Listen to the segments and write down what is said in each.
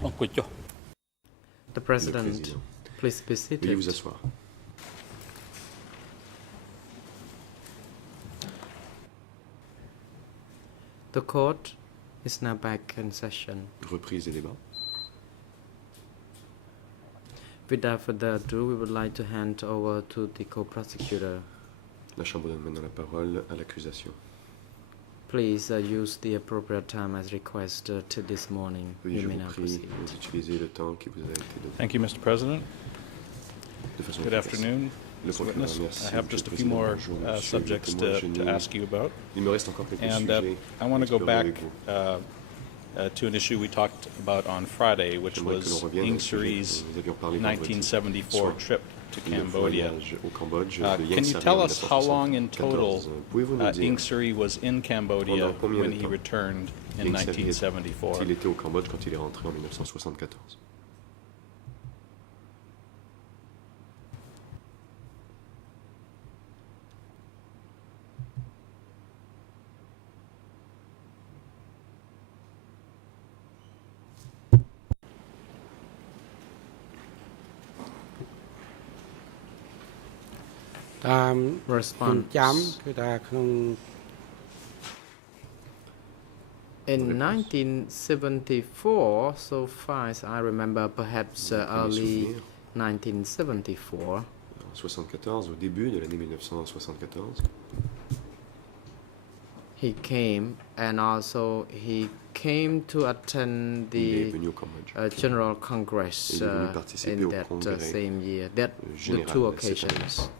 The Le President, Président. please be Veuillez vous seated. asseoir. The court is now back in session. Reprise des débats. Without further ado, we would like to hand over to the co-prosecutor. La Chambre donne maintenant la parole à l'accusation. Please use the appropriate time as requested this morning. Veuillez, You je may vous now prie, proceed. d'utiliser le temps qui vous a été donné. Thank you, Mr. President. De façon Good efficace. afternoon, Le Mr. procureur, Witness. merci, I have Monsieur just le a few Président. more Bonjour, Monsieur le subjects témoin. to ask you about. Il me reste encore quelques And sujets I want to à go explorer back avec vous. to an issue we talked about on Friday, which J'aimerais que l'on was revienne à un Ing sujet Suri's que nous avions parlé vendredi 1974 soir. trip to Le Cambodia. voyage au Cambodge de Can Ieng you Sary tell en us how long in 1974. total Pouvez-vous nous dire Ing Suri was in Cambodia pendant combien when de he temps returned in Ieng Sary 1974? il était au Cambodge quand il est rentré en 1974? Response. គឺថាក្នុង In 1974, so far as I remember, perhaps early 1974, En 74, au début de l'année 1974, he came and also he came to attend il est the venu au Cambodge. General Congress Il est venu participer in au that congrès same year. That the général two de cette année. occasions.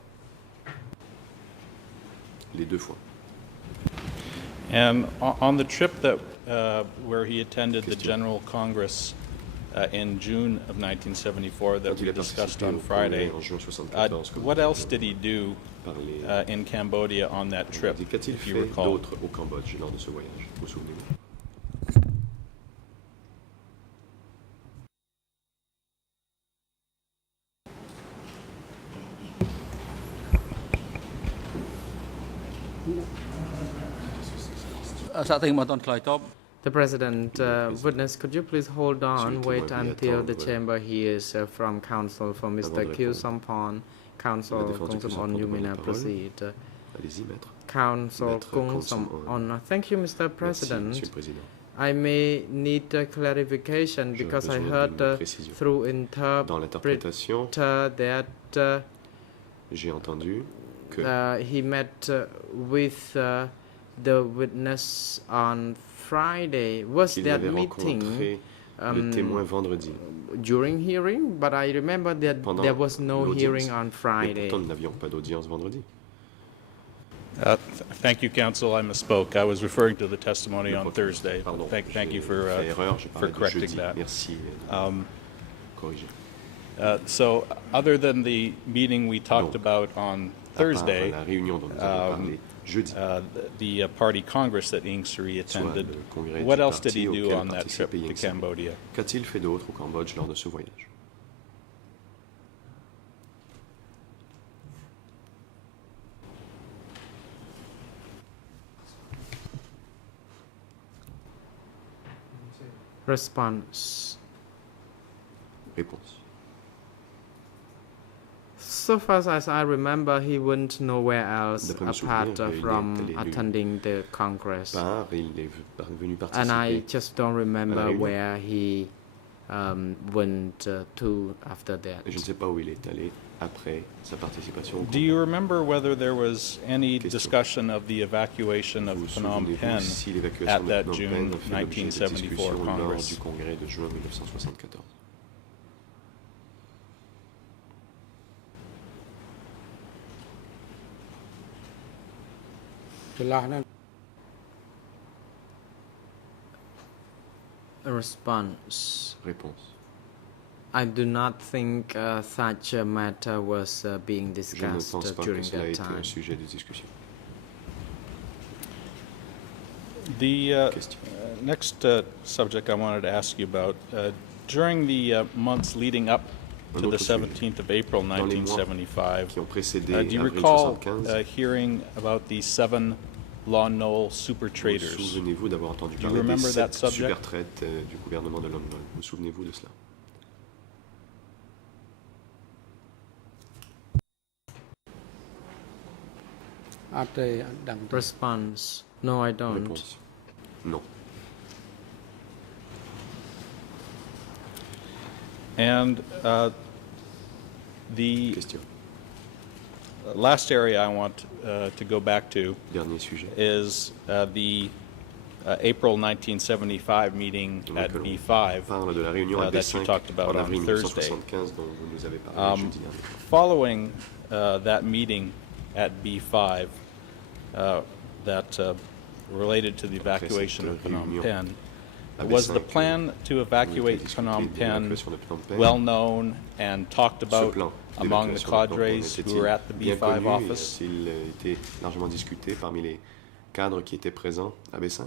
Les deux fois. And on the trip that where he attended the Question. General Congress in June of 1974 that Quand il we a discussed participé on au Friday, congrès en juin 74, comme what nous else avions did he do parlé, in Cambodia on that trip, Qu'a-t-il if you fait recall? d'autre au Cambodge lors de ce voyage? Vous vous souvenez-vous? The President, witness, could you please hold on, Monsieur le wait témoin, veuillez until the attendre. chamber hears from counsel for Avant Mr. de Kyu répondre. Sampon. Counsel La défense Kung du Kyu Sampon, Sampon you may demande now la parole. proceed. Allez-y, maître. Counsel Maître Kung Kung Sampon. Sampon. Thank you, Mr. Merci, President. Monsieur le Président. I may need clarification J'aurais because I besoin heard d'une précision. through Dans l'interprétation, that j'ai entendu que he met with the witness on Friday. Was qu'il that avait meeting rencontré le témoin vendredi. during hearing? But I remember that Pendant there was no l'audience. hearing on Mais Friday. pourtant, nous n'avions pas d'audience vendredi. Thank you, counsel. I misspoke. I was referring to the testimony Le on procureur. Thursday. Pardon, Thank you j'ai for fait erreur, j'ai parlé de correcting jeudi. that. Merci de corriger. So, other than the meeting we talked Donc, about on À part Thursday, la réunion dont nous avons parlé jeudi, the party congress that Ieng Suri soit attended, le congrès what du else did parti he do auquel on that trip participait to Ieng Sary. Cambodia? Qu'a-t-il fait d'autre au Cambodge lors de ce voyage? Response. Réponse. So far as I remember, he went nowhere else D'après mes apart souvenirs, il est from allé nulle attending the Congress. Part, il est venu And I participer. just don't remember réunion. where he went to after that. Et je ne sais pas où il est allé après sa participation au Do you congrès. remember whether there was any Question. discussion of the evacuation of Vous Phnom souvenez-vous Penh si l'évacuation at de that Phnom June Penh a fait l'objet de 1974 discussions lors Congress? du congrès de juin 1974? A response. Réponse. I do not think such a matter was being Je ne discussed pense pas que during cela a that été un time. sujet de discussion. The Question. next subject I wanted to ask you about, during the months leading up Un to the autre sujet. 17th of April Dans les mois 1975, qui ont précédé do you avril recall 75, hearing about the 7 Lon Nol super traders. Souvenez-vous d'avoir entendu Do you parler des remember that 7 subject? super traites du gouvernement de Lon Nol. Vous souvenez-vous de cela? Response. No, I don't. Réponse. Non. And the Question. last area I want to go back to Dernier sujet. is the April 1975 meeting Donc, at l'on B5 parle de la réunion à that you B5 talked about en on avril Thursday. 1975 dont vous nous avez parlé jeudi dernier. Following that meeting at B5 that related to the evacuation of Phnom réunion Penh, à was the B5, plan to evacuate discuté Phnom de Penh l'évacuation de Phnom Penh. well known and talked Ce about plan among the d'évacuation de Phnom Penh cadres who était-il were at the bien B5 connu et office? a-t-il été largement discuté parmi les cadres qui étaient présents à B5?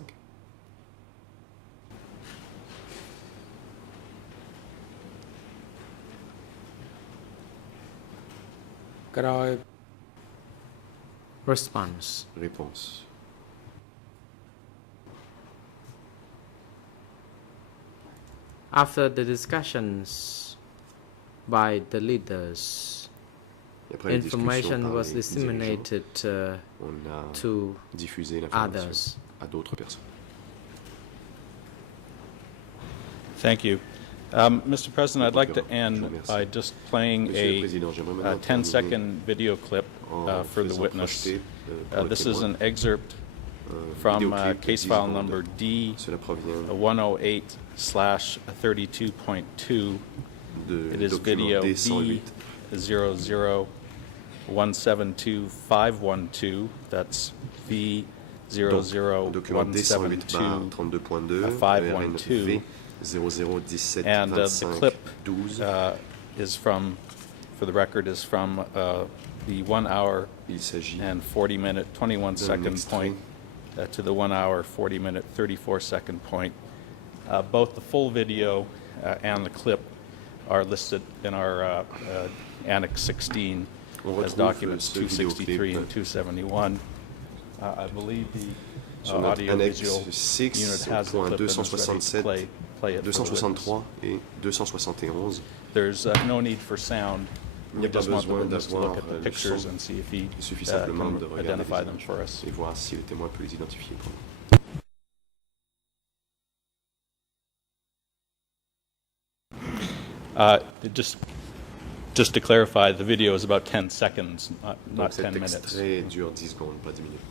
Response. Réponse. After the discussions by the leaders, Et après les discussions information par was les dirigeants, disseminated on a to diffusé l'information others. à d'autres personnes. Thank you. Mr. President, I'd like to end by just playing Monsieur le a Président, j'aimerais maintenant 10-second video clip en for the faisant witness. projeter, pour le This is témoin, an excerpt from vidéoclip de case 10 file secondes. number Cela provient D108/32.2. de It is document video D108 B0017512. That's document D108 B00172. 32.2 512. V0017 And the 25 clip 12. is from, for the record, is from the 1 hour Il s'agit and 40-minute 21-second extrait. point to the 1 hour 40-minute 34-second point. Both the full video and the clip are listed in our Annex 16 On as retrouve documents ce 263 and vidéoclip 271. I believe the sur notre audio annexe visual 6 unit au has the point clip and is ready to 267, play it for the witness. 263 et 271. There's no need for sound. Il n'y We a pas just want the besoin witness to look d'avoir at the le pictures son. and see if he Il suffit simplement de can regarder identify les them images for us. et voir si le témoin peut les identifier pour nous. Just to clarify, the video is about 10 seconds, not Donc 10 cet minutes. extrait dure 10 secondes, pas 10 minutes.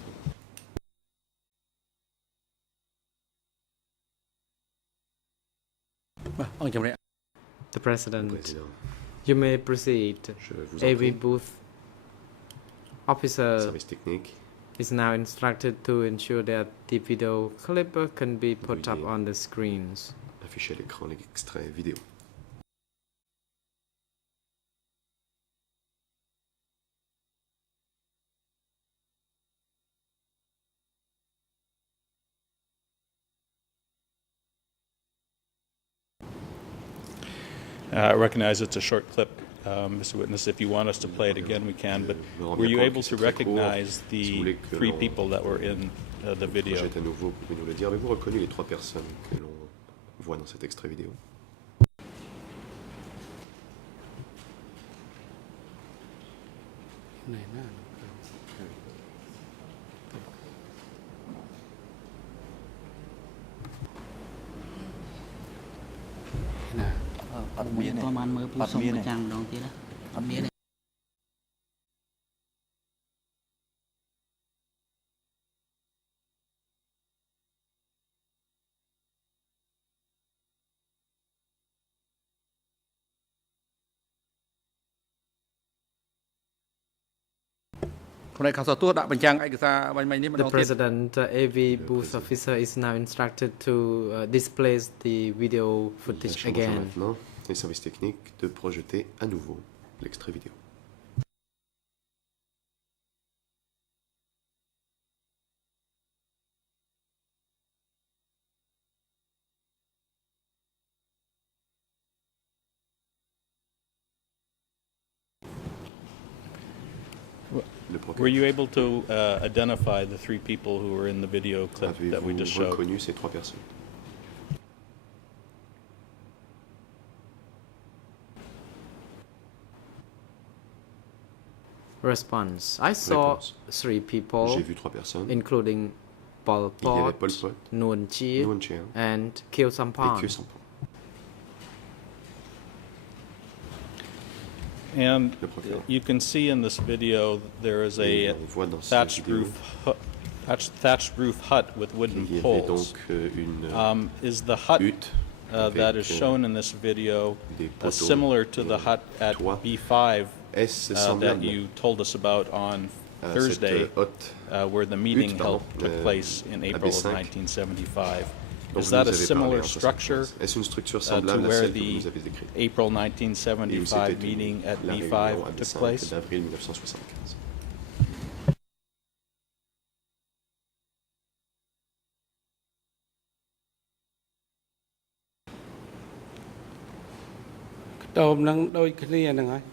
The President. Président, You may proceed. je vous en AV prie. booth officer Service technique, is now instructed to ensure that the video clip can be put up Veuillez on the screens. afficher à l'écran l'extrait vidéo. I recognize it's a short clip, Mr. Witness. If you want us to play it again, we can. But Je me rends were bien you compte able que to c'est très court. recognize Si vous the voulez que 3 l'on people that were in the video? projette à nouveau, pouvez nous le dire. Avez-vous reconnu les 3 personnes que l'on voit dans cet extrait vidéo? Một tô man mới phụ xong cái trang đón tí đó. Mía này. ផ្នែកខាងសោះទោះដាក់បញ្ចាំងឯកសារបាញ់មិញនេះម្ដ The ងទៀត President, AV booth officer, is now instructed to display the video Il footage charge again. maintenant les services techniques de projeter à nouveau l'extrait vidéo. Le Were procureur. you able to identify the three people who were in the video clip that we Avez-vous just showed? reconnu ces 3 personnes? Response. I saw Réponse. 3 people, J'ai vu 3 personnes. including Pol Il y avait Pot, Pol Pot, Nguyen Chi, Nguyen Chi and Khieu et Samphan. Khieu Samphan. And Le procureur. you can see in this video there is Et a on voit dans cette thatched vidéo thatched roof hut with wooden qu'il y avait poles. donc une Is the hut hutte that is avec, shown in this video des poteaux similar to the hut at toit. B5 Est-ce that semblable you told us about on à Thursday, cette haute? where the meeting pardon, took place in à April of B5, 1975? dont Is vous that nous a avez similar parlé en structure 75? Est-ce une structure to semblable à where celle que vous the nous avez décrite? April Et où 1975 s'était tenue meeting at la réunion B5 à took B5 place? d'avril 1975.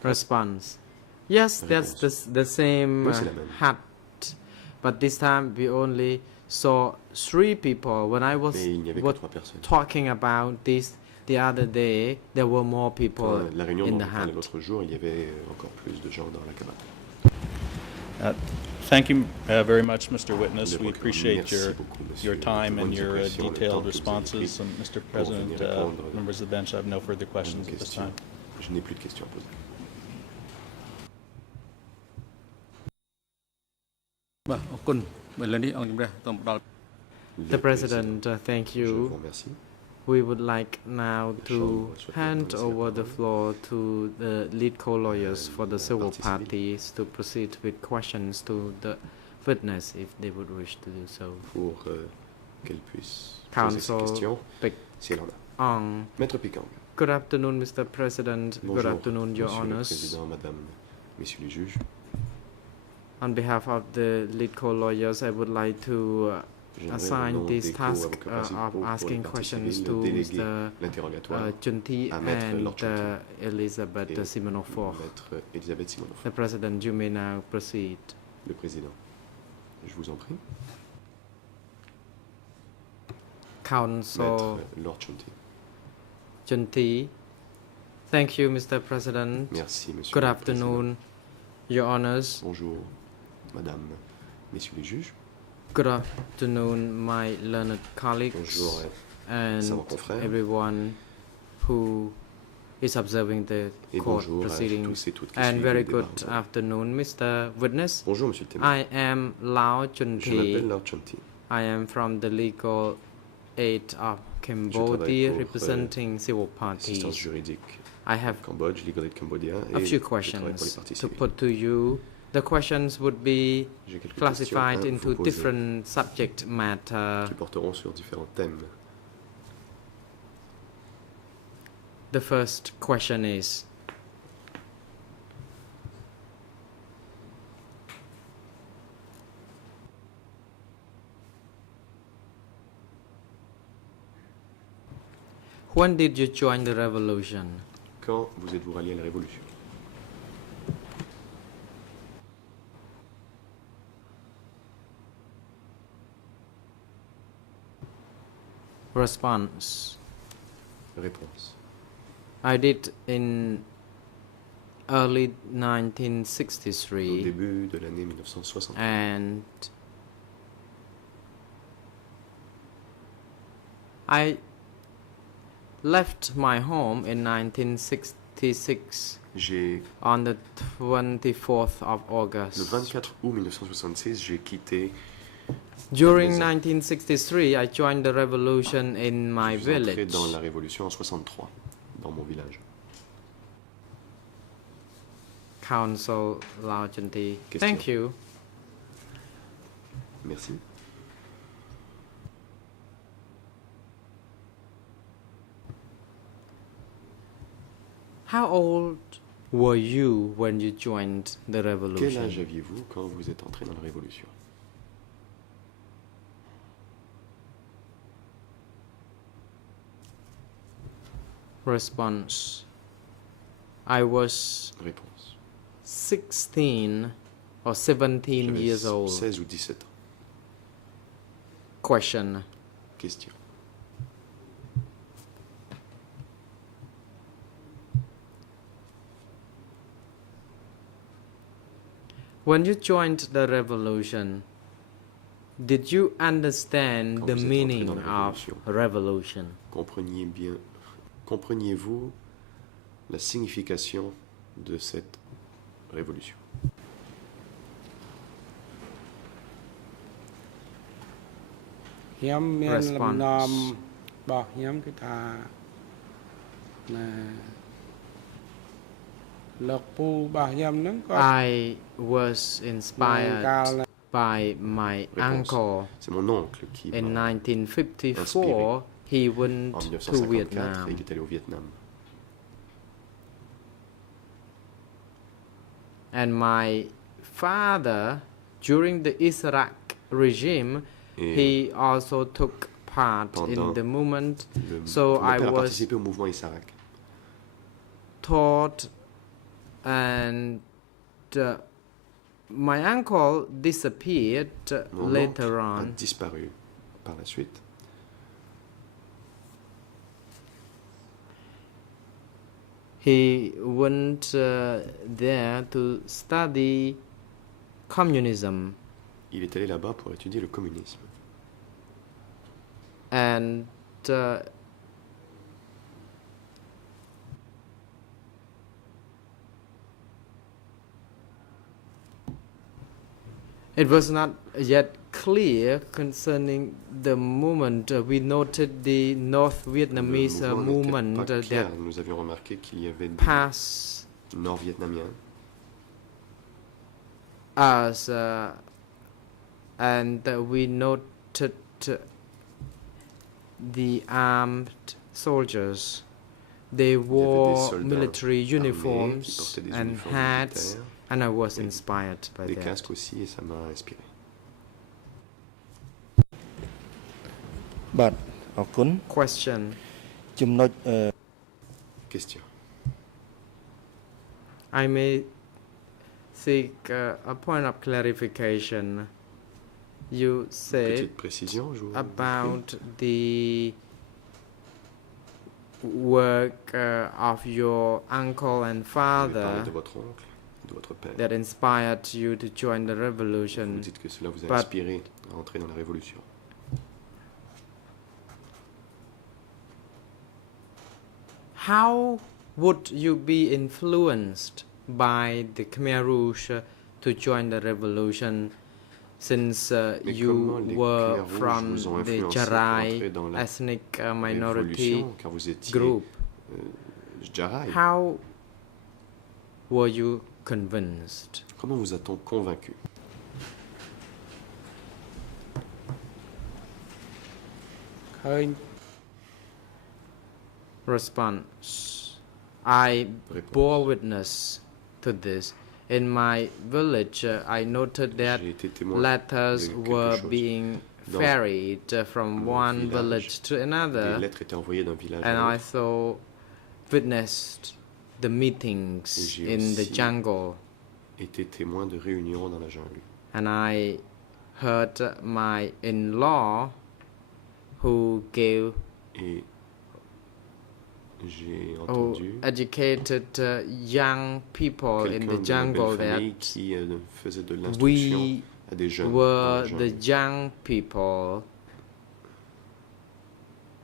Response. Yes, that's the same Oui, c'est la même. hut, but this time we only saw 3 people. When I was Mais il n'y avait que was 3 personnes. talking about this the other day, there were more people Quand la réunion in dont the on parlait hut. l'autre jour, il y avait encore plus de gens dans la cabane. Thank you very much, Mr. Witness. Le We procureur, appreciate merci beaucoup, monsieur. your time and Bonne your discrétion, le temps detailed que vous avez responses. pris And Mr. pour President, venir répondre members of the bench, I have no further à nos questions at this questions. time. Je n'ai plus de questions à poser. បាទអរគុណឥឡូវនេះអង្គជំរះសូមផ្ដល់ The President, thank Je you. vous remercie. We would like now to hand over the floor to the lead co-lawyers for the civil parties to proceed with questions to the witness if they would wish to do so. Pour qu'elle puisse poser ses Counsel questions, Pick si elle en a. Ong. Maître Pikang. Good afternoon, Mr. President. Good Bonjour, afternoon, Your Monsieur le Honors. Président, Madame, Messieurs les juges. On behalf of the lead co-lawyers, I would like to J'aimerais, au assign nom this des task co-avocats principaux of pour les asking parties questions civiles, to déléguer Mr. l'interrogatoire Junti à Maître and Lord Chunti Elizabeth et Simonofor. Maître Elisabeth Simonoff. The President, you may now proceed. Le Président, je vous en prie. Counsel Maître Lord Chunti. Junti. Thank you, Mr. President. Merci, Monsieur Good le afternoon, Your Honors. Président. Bonjour, Madame, Messieurs les juges. Good afternoon, my learned colleagues Bonjour, and savants confrères. everyone who is observing the Et court bonjour à proceedings. tous et toutes qui And suivent very le good débat. afternoon, Mr. Witness. Bonjour, Monsieur le témoin. I am Lao Je m'appelle Junti. Lord Chunti. I am from the legal aid of Cambodia, pour, representing civil Assistance parties. juridique I have Cambodge, Legal Aid Cambodia. a Et few je travaille pour les questions parties to civiles. put to you. The questions would be J'ai quelques classified questions à into vous poser different subject matter. qui porteront sur différents thèmes. The first question is, when did you join the revolution? Quand vous êtes-vous rallié à la Révolution? Response. Réponse. I did in early Au 1963 début de l'année 1960. and I left my home in 1966 J'ai, on the 24th of le August. 24 août 1966, j'ai quitté. During maison. 1963, I joined the revolution in my Je suis entré village. dans la Révolution en 63, dans mon village. Council Laojanti. Question. Thank you. Merci. How old were you when you joined the Quel âge revolution? aviez-vous quand vous êtes entré dans la Révolution? Response. I was Réponse. 16 or 17 J'avais years old. 16 ou 17 ans. Question. Question. When you joined the revolution, did you understand Quand the vous êtes entré meaning dans la of révolution, revolution? Compreniez-vous la signification de cette révolution? ខ្ញុំមានលំ Response. នាំរបស់ខ្ញុំគឺថាណាលោកពូរបស់ខ្ញុំហ្នឹងគាត់ I was កាល inspired by my Réponse. uncle. C'est mon oncle qui In m'a... 1954, he En went to 1954, il Vietnam. est allé au Vietnam. And my father, during the Iraq regime, Et he also took part in pendant the movement. le- So mon I père a was participé au mouvement Issarak. taught, and my uncle disappeared Mon later oncle a on. disparu par la suite. He went there to study communism, Il est allé là-bas pour étudier le communisme. and it was not yet clear concerning the movement. We noted the North Vietnamese Le mouvement movement n'était pas clair. that Nous avions remarqué qu'il y avait des passed nord-vietnamiens us, and we noted the armed soldiers. They Il y avait des wore soldats military armés qui uniforms portaient des and uniformes hats, militaires, and I was et inspired by des that. casques aussi, et ça m'a inspiré. បាទអរគុណ Question. ចំណុច Question. I may seek a point of clarification. You said Petite précision, je vous prie. about the work of your uncle and Vous avez parlé father de votre oncle, de votre père. that inspired you to join the Vous revolution. dites que cela vous a But- inspiré à entrer dans la révolution. How would you be influenced by the Khmer Rouge to join the revolution, since Mais you comment les were Khmer Rouges from vous ont the influencé pour Jarai entrer dans la ethnic minority révolution, car vous étiez group? Jarai. How were you convinced? Comment vous a-t-on convaincu?ឃើញ Response. I Réponse. bore witness to this. In my village, I noted that J'ai été témoin letters de quelque were chose. being Dans ferried from mon one village, village to Des another, lettres étaient envoyées d'un village and à I l'autre. also witnessed the meetings Et j'ai in the aussi jungle, Été témoin de réunions dans la jungle. and I heard my in-law who gave Et j'ai who entendu educated young people in quelqu'un the de ma jungle belle that famille qui faisait de l'instruction we à des jeunes dans were la the jungle. young people,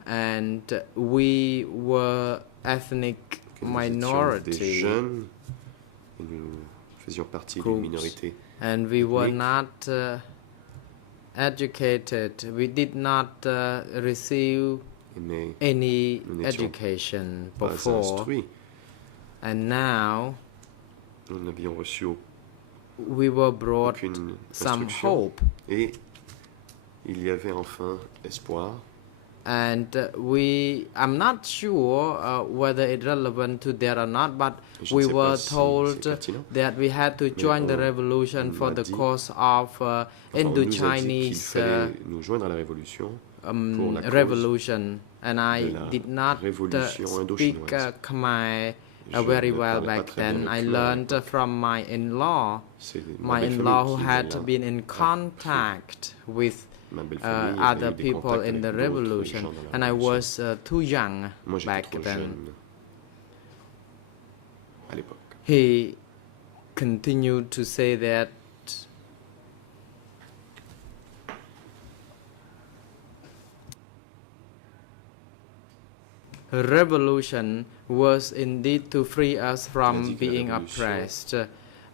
and we were ethnic Que nous étions des minority, jeunes et nous faisions partie d'une groups. minorité. and we were ethnic. not educated. We did not receive Mais any nous n'étions education pas before, instruits. and now Nous n'avions reçu we were brought aucune some instruction. hope, Et il y avait enfin espoir. and I'm not sure whether it's relevant to that or not, but Je ne we sais pas were si c'est told pertinent. that we had to join the on revolution for m'a the dit- cause of Enfin, on nous a dit qu'il Indo-Chinese fallait nous joindre à la révolution pour la cause revolution, and I de la did not révolution speak indo-chinoise. Khmer very ne well parlais pas back très bien then. le I khmer à learned l'époque. from my in-law, C'est my belle in-law famille who qui had est là. been in contact with Ma belle famille avait other eu des people contacts in the avec d'autres revolution, gens dans la and I révolution. was too young Moi, j'étais back trop then. jeune à l'époque. He continued to say that revolution was indeed to free us from dit que la being révolution oppressed.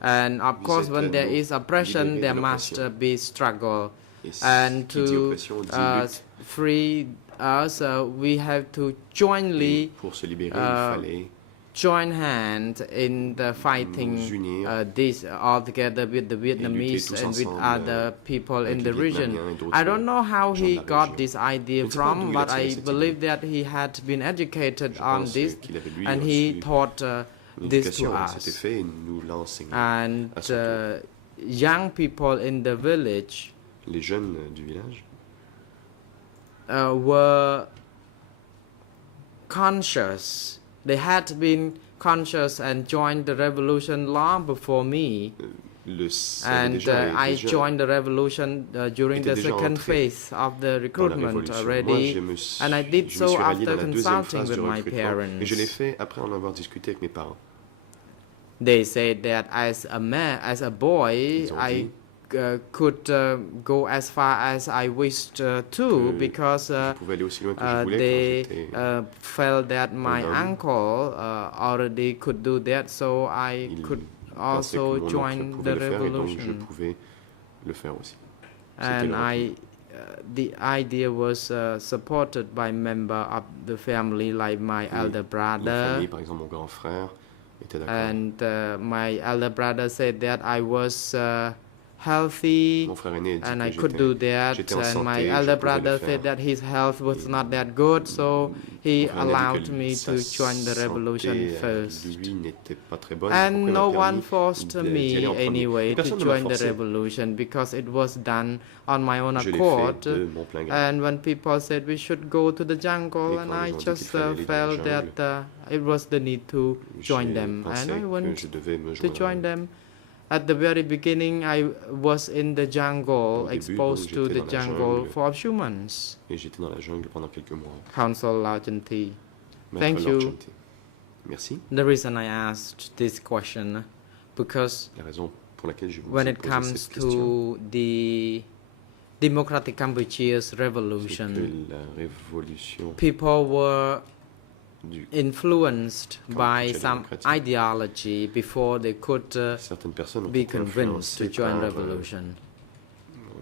And of course, visait when à there nous is oppression, libérer de there must l'oppression. be struggle. Et And qui dit to oppression dit lutte. free us, we have to Et jointly pour se libérer, il uh, fallait join hands in the fighting nous unir, this all together with the Vietnamese tous and with ensemble, other people in avec the les region. Vietnamiens et d'autres I don't know how gens de he la got région. this idea Je ne sais pas d'où from, il a but tiré I cette believe idée. that he had been educated Je on pense this, qu'il avait lui and he reçu taught this to l'éducation à cet us. effet et nous l'a enseigné. And à son tour. young people in the village Les jeunes du village were conscious. They had been conscious and joined the revolution long before me. le savaient And déjà et I déjà joined the revolution during était the déjà second entré phase of the dans la recruitment révolution. Moi, already. je me And I did je me so suis rallié after dans la deuxième consulting phase with du my recrutement et je l'ai parents. fait après en avoir discuté avec mes parents. They said that as a man, as a boy, Ils ont I dit could go as far as I wished to que because je pouvais aller aussi loin que je voulais they quand j'étais felt that my homme. uncle already could do that, so I il could pensait que also mon oncle join pouvait the le faire et donc je revolution. pouvais le faire aussi. And le I, the idea was supported by member of the family, like my Et elder la brother. famille, par exemple mon grand frère, était d'accord. And my elder brother said that I was healthy Mon frère aîné dit and que I could do that. j'étais en And my santé, je elder pouvais le brother faire. said that his health was not that good, so he Mon frère aîné a dit allowed que me sa to join the santé, revolution first. lui n'était pas très bonne, And donc il no m'a one permis forced d'y aller me en premier. anyway Et to personne ne m'a join the forcé. revolution because it was done on my own Je l'ai accord. fait de mon plein gré. And when people said we should go to the jungle, Et and quand les I gens disent just qu'il fallait aller dans la felt that jungle, it was the need to join J'ai them, pensé and I que went je devais me to joindre à join eux. them. At the very beginning, I was in the jungle, Au début, exposed donc, to j'étais the dans la jungle jungle. for a few months. Et j'étais dans la jungle pendant quelques mois. Council Laujenti. Maître Thank you. Lorchante. Merci. The reason I asked this question, because La raison pour laquelle je vous when ai it posé comes cette question, to the Democratic Kampuchea's c'est que revolution, la révolution people were du influenced by Kampuchea some démocratique. ideology before they could certaines personnes ont be été convinced to influencées join par, revolution.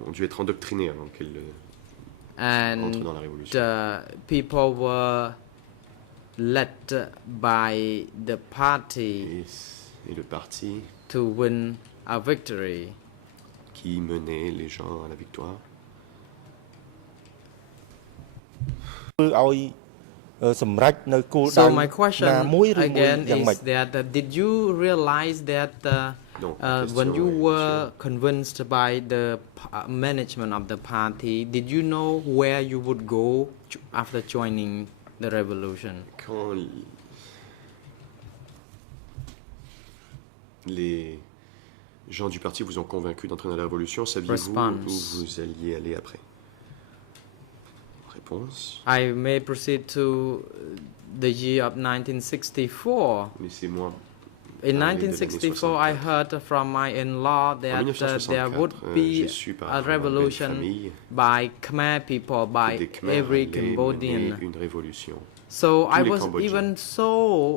ont dû être endoctrinées avant qu'elles entrent And dans la révolution. people were led by the party Et le parti to win a victory. qui menait les gens à la victoire. ធ្វើឲ្យសម្រេចនៅគោលដៅ So my question ណាមួយឬមួយ again យ៉ាងម៉េច is that did you realize that Donc, la when question you est, were monsieur, convinced by the management of the party, did you know where you would go after joining the revolution? quand les gens du parti vous ont convaincu d'entrer dans la révolution, saviez-vous Response. où vous alliez aller après? Réponse. I may proceed to the year of 1964. Laissez-moi In parler de l'année 1964, I 64. heard from my in-law En that 1964, there would be j'ai su par a ma belle revolution famille by Khmer people, que by des Khmers every allaient Cambodian. mener une révolution. So I les was Cambodgiens. even so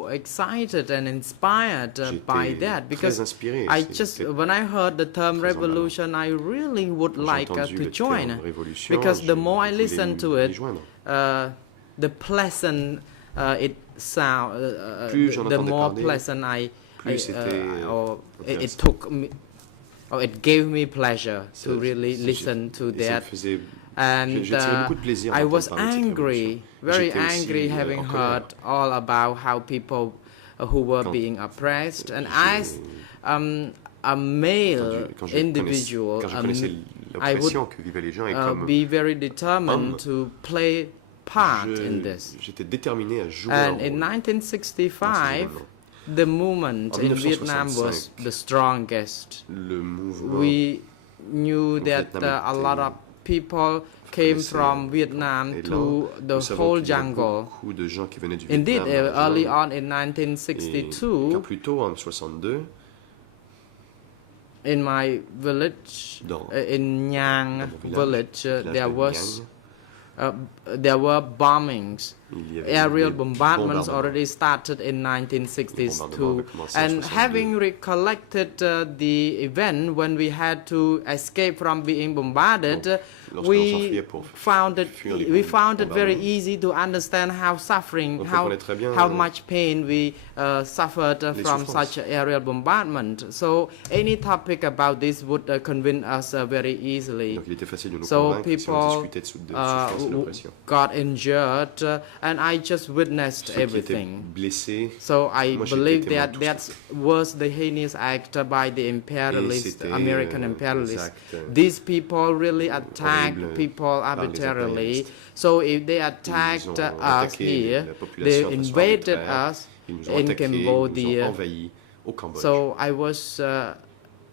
excited and inspired by J'étais that très because inspiré. I C'est- just c'est when I heard the term très revolution, I really would J'ai like entendu to le join terme révolution, because the je more I voulais listen to m'y it, joindre. the pleasant it sound, Plus j'en the entendais more parler, pleasant plus c'était or it intéressant. took me, or it gave me pleasure to Ça- really ça- listen to et ça me that. faisait- And j'ai tiré beaucoup de plaisir I d'entendre was parler de cette angry, révolution. very J'étais aussi, angry, having en colère. heard all about how people who were Quand being oppressed, and as a male Quand je individual, quand je connaissais l'oppression que vivaient les gens et comme be very determined homme, to play part in je- this. j'étais déterminé à jouer And un in rôle dans ces 1965, événements. the movement En in Vietnam was 1965, the strongest. Le mouvement We knew that Vietnam a lot of people came connaissait from encore. Vietnam Et là, to the nous savons whole qu'il y avait jungle. beaucoup de gens qui venaient du Indeed, Vietnam. dans la early jungle. on in Et car 1962, plus tôt, en 62, in my village, Dans- in Nhang dans mon village, village there de was Nhang, there were bombings. il y avait Aerial des bombardments bombardements. already started in Les bombardements 1962. avaient commencé en And 62. having recollected the event when we had to escape from being bombarded, Donc, lorsque l'on we s'enfuyait pour found it fuir les we found it very bombardements, easy to understand how suffering, on how comprenait très bien, much pain we suffered les from souffrances. such aerial bombardment. So any topic about this would convince us very easily. Donc il était facile de nous So convaincre si on people discutait de souffrance et d'oppression. got injured, and I just witnessed Ceux qui étaient everything. blessés, So I Moi, j'ai believe été témoin that de tout that was the heinous act by the imperialist, c'était, American des imperialists. actes, These people really attack horribles people par les arbitrarily. impérialistes. So if they Ils attacked ont us attaqué here, la population they de façon invaded arbitraire. us Ils nous ont in attaqués, ils nous Cambodia. ont envahis au Cambodge. So I was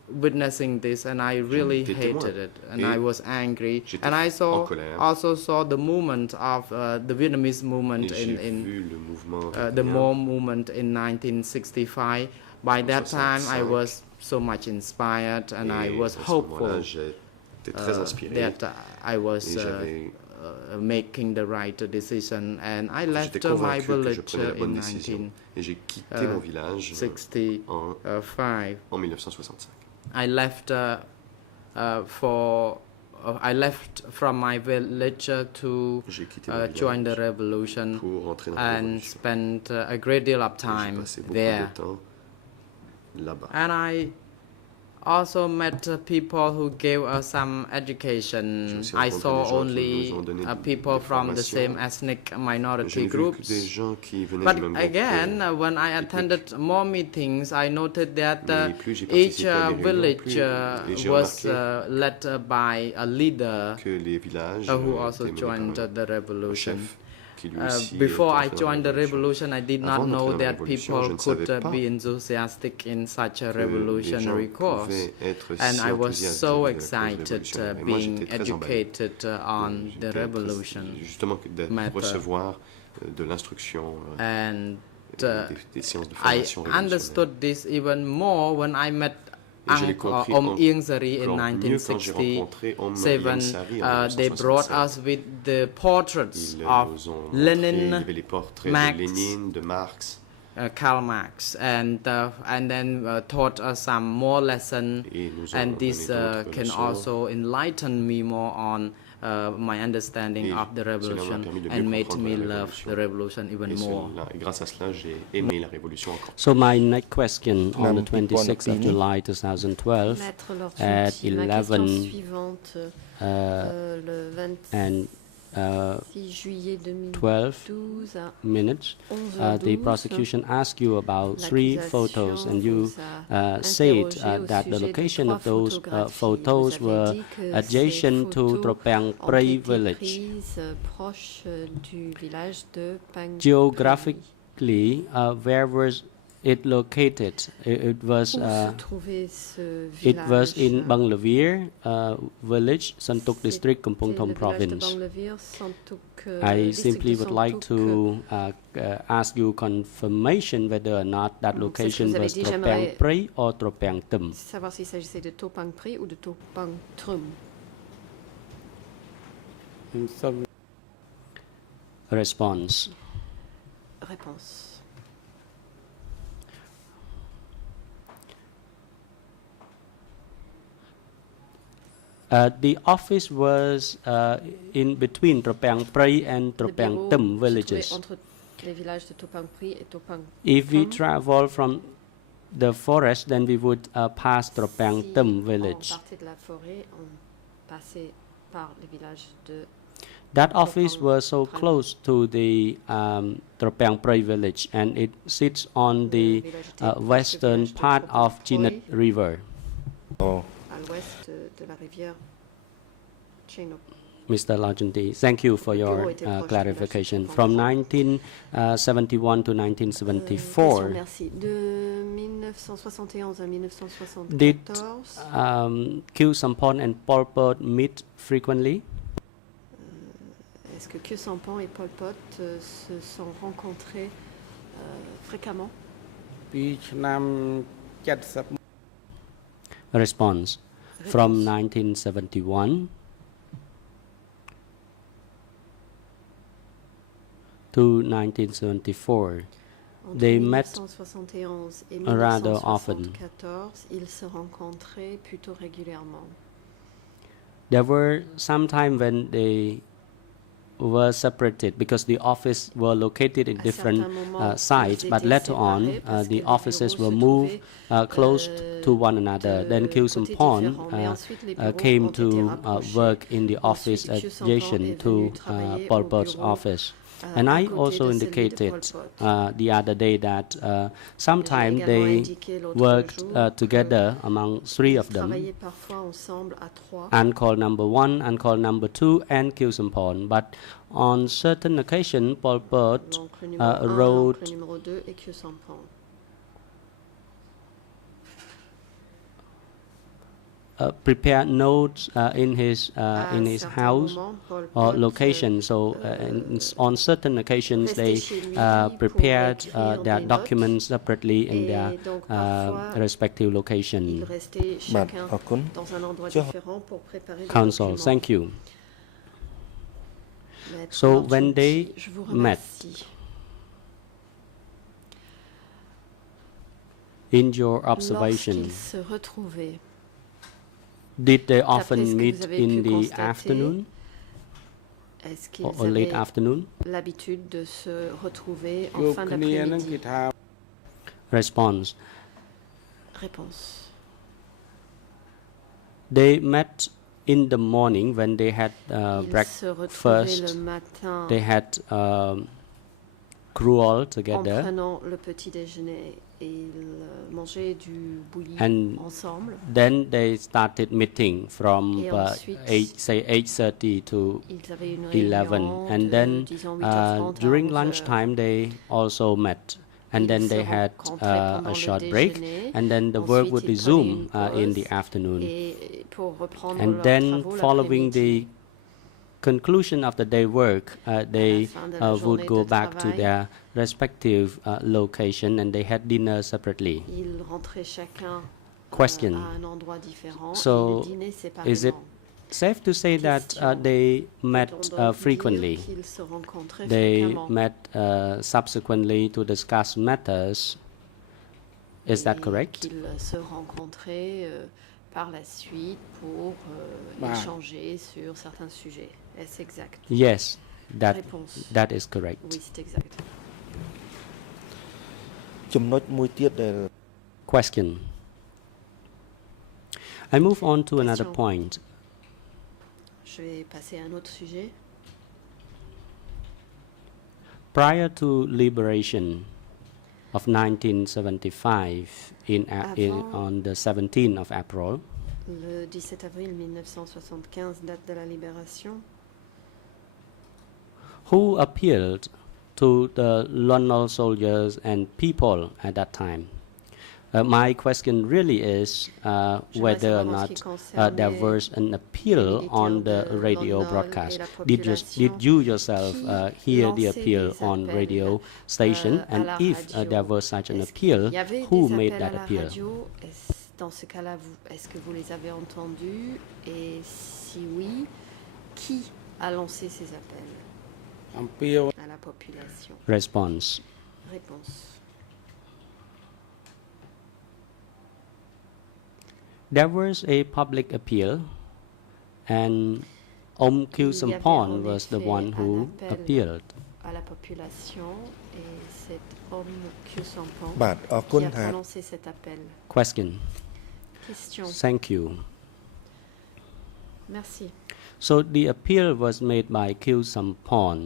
witnessing this, and I really été témoin. hated it, and Et I was angry. j'étais And I en colère. also saw the movement of the Vietnamese movement Et j'ai in vu le mouvement the vietnamien. Mom movement in 1965. By that time, I 65. was so much inspired, and I Et was à ce moment-là, hopeful j'étais très inspiré. that I was Et j'avais making the right decision, and I j'étais left my convaincu que je village prenais la bonne in décision. Et j'ai quitté mon village 1965. en 1965. I left I left from my village to J'ai quitté mon join the village revolution pour entrer dans la and révolution. spent a great deal of Et j'ai time passé beaucoup there. de temps là-bas. And I also met people who gave us some education. J'ai aussi I rencontré saw des gens qui only nous ont donné people des from the formations. same ethnic minority J'ai vu que groups. des gens qui venaient But du même again, groupe. when I attended more meetings, I noted that Mais plus j'ai each participé à des réunions, village plus- et j'ai was remarqué led by a leader que les villages who étaient also menés joined par the un revolution. chef qui lui aussi Before était I entré dans joined la the révolution. revolution, I did not Avant d'entrer know dans la that révolution, people je ne could savais pas be enthusiastic in such a que les gens revolutionary cause. pouvaient être And si I was enthousiastes so de la cause excited révolutionnaire. Et moi, being j'étais très emballé. educated on the J'étais très- revolution. Justement, de method. recevoir de l'instruction, And des séances de I formation révolutionnaire. understood this even more when I met Et je l'ai compris Ieng Sary in encore mieux quand j'ai 1967. rencontré Ieng Sary en They brought 1967. us with the portraits Ils of nous ont montré, il y Lenin, avait les portraits Marx, de Lénine, de Marx, Karl Marx, and then taught us some more lesson, et nous ont and donné this d'autres can leçons. also enlighten me more on my understanding Et of the cela m'a revolution permis de mieux and made comprendre me la love révolution. the revolution even more. Et grâce à cela, j'ai aimé la révolution encore. So my next question on the Nam Pipon 26th of Pini. July 2012 Maître Lord at Sunti, ma question 11 suivante, uh, le 26 and juillet 12 2012 à minutes, 11h12, the prosecution asked you about three photos, and you vous a said interrogé au that the sujet de location of trois those photographies. photos Vous were avez dit que adjacent ces to photos Tropang ont Prey été village. prises proche du village de Pang. Geographically, where was it located? It was Où se trouvait ce it village? was in Banglavir village, Santuk district, Kampong C'était Thom le village de province. Banglavir, Santuk, I district simply de would like Santuk. to ask you confirmation whether or not that Donc, c'est ce que location vous avez was dit, Tropang j'aimerais- Prey or Tropang Tum. Savoir s'il s'agissait de Topang Pré ou de Topang Trum. In some Response. Réponse. The office was in between Tropang Prey and Le Tropang bureau Tum se trouvait villages. entre les villages de Topang Pré et Topang If we Tum. travel from the forest, then we would pass Tropang Si Tum on village. partait de la forêt, on passait par les villages de That office Tropang was so Prey. close to the Tropang Prey village, and it sits on the village était western village de part Tropang of Chinet Prey, River. Oh, à l'ouest de la rivière Chenook. Mr. Lajanti. Thank you for your bureau était proche de la clarification. Suisse From romande. 1971 to Question, 1974, merci. De 1971 à 1974, did Khieu Samphan and Pol Pot meet frequently? est-ce que Khieu Samphan et Pol Pot se sont rencontrés fréquemment? ពីឆ្នាំ70 Response. From 1971 to 1974, Entre they met 1971 et rather often. 1974, ils se rencontraient plutôt régulièrement. There were some time when they were separated because the office were located in À different certains moments, sites, ils but étaient later on séparés parce the que les offices bureaux were se moved close to one another. de Then Khieu côtés Samphan différents, mais ensuite les bureaux came ont été to rapprochés. work in the office Ensuite, Khieu Samphan adjacent est to venu travailler Pol au Pot's bureau, office. à And I côté also de celui de indicated Pol Pot. the other day that J'ai sometimes également they indiqué l'autre worked jour together among three qu'ils of them. travaillaient parfois ensemble à trois. Uncall number 1, Uncall number 2, and Khieu Samphan. But on certain occasion, Pol Pot L'oncle numéro 1, wrote l'oncle numéro 2 et Khieu Samphan. prepared notes in his À his certains house moments, Pol or Pot, location. So on certain occasions, they restait chez lui pour prepared écrire their des notes. documents separately in Et their donc, parfois, respective Ils location. restaient បាទ chacun អរគុណ dans un endroit Tiens. différent pour préparer les Council, documents. thank you. Maître So when Lajanti, they je vous met, remercie. in your observation, Lorsqu'ils se retrouvaient, did they d'après often ce que meet vous avez in pu the constater, afternoon est-ce qu'ils or late avaient afternoon? l'habitude de se retrouver en ជួប fin គ្នាហ្នឹងគេ d'après-midi? ថា Response. Réponse. They met in the morning when they had Ils se retrouvaient breakfast. le matin They had gruel en together, prenant le petit déjeuner et ils mangeaient du bouilli and ensemble. then they started meeting from Et ensuite, 8:30 to Ils avaient une 11, réunion and de, then disons, 8h30 à during 11h. lunchtime they also met, and Ils then se they had rencontraient pendant a le short break, déjeuner. and then the work Ensuite, would ils prenaient resume une in pause. the afternoon, Et pour reprendre and leurs then travaux following l'après-midi. the conclusion of the day work, they fin de la would journée go de back to travail. their respective location, and they had dinner separately. Ils rentraient chacun Question. à un endroit différent So, et ils dînaient séparément. Is it safe to say that Question. they met Peut-on donc frequently? dire qu'ils se rencontraient They fréquemment? met subsequently to discuss matters. Is that Et correct? qu'ils se rencontraient par la suite pour Bah. échanger sur certains sujets. Est-ce exact? Yes, Réponse. that is correct. Oui, c'est exact. ចំណុចមួយទៀតដែល Question. I move on to another Question. point. Je vais passer à un autre sujet. Prior to liberation of 1975 on the 17th of April, Le 17 avril 1975, date de la libération, who appealed to the Lon Nol soldiers and people at that time? My question really is whether or savoir en not ce qui concernait there was an appeal les on the militaires de radio Lon Nol broadcast. et la Did population you yourself qui hear the lançaient appeal des on appels, radio station? à And la if radio? there was such an Est-ce appeal, qu'il y avait who des made appels that à la appeal? radio? Dans ce cas-là, est-ce que vous les avez entendus? Et si oui, qui a lancé ces appels អំពាវ à la population? Response. Réponse. There was a public appeal, and Khieu Il y avait Samphan en was the effet one un who appel appealed. à la population et cet homme Khieu Samphan បាទអរគុណ qui a ថា prononcé cet appel. Question. Question. Thank you. Merci. So the appeal was made by Khieu Samphan.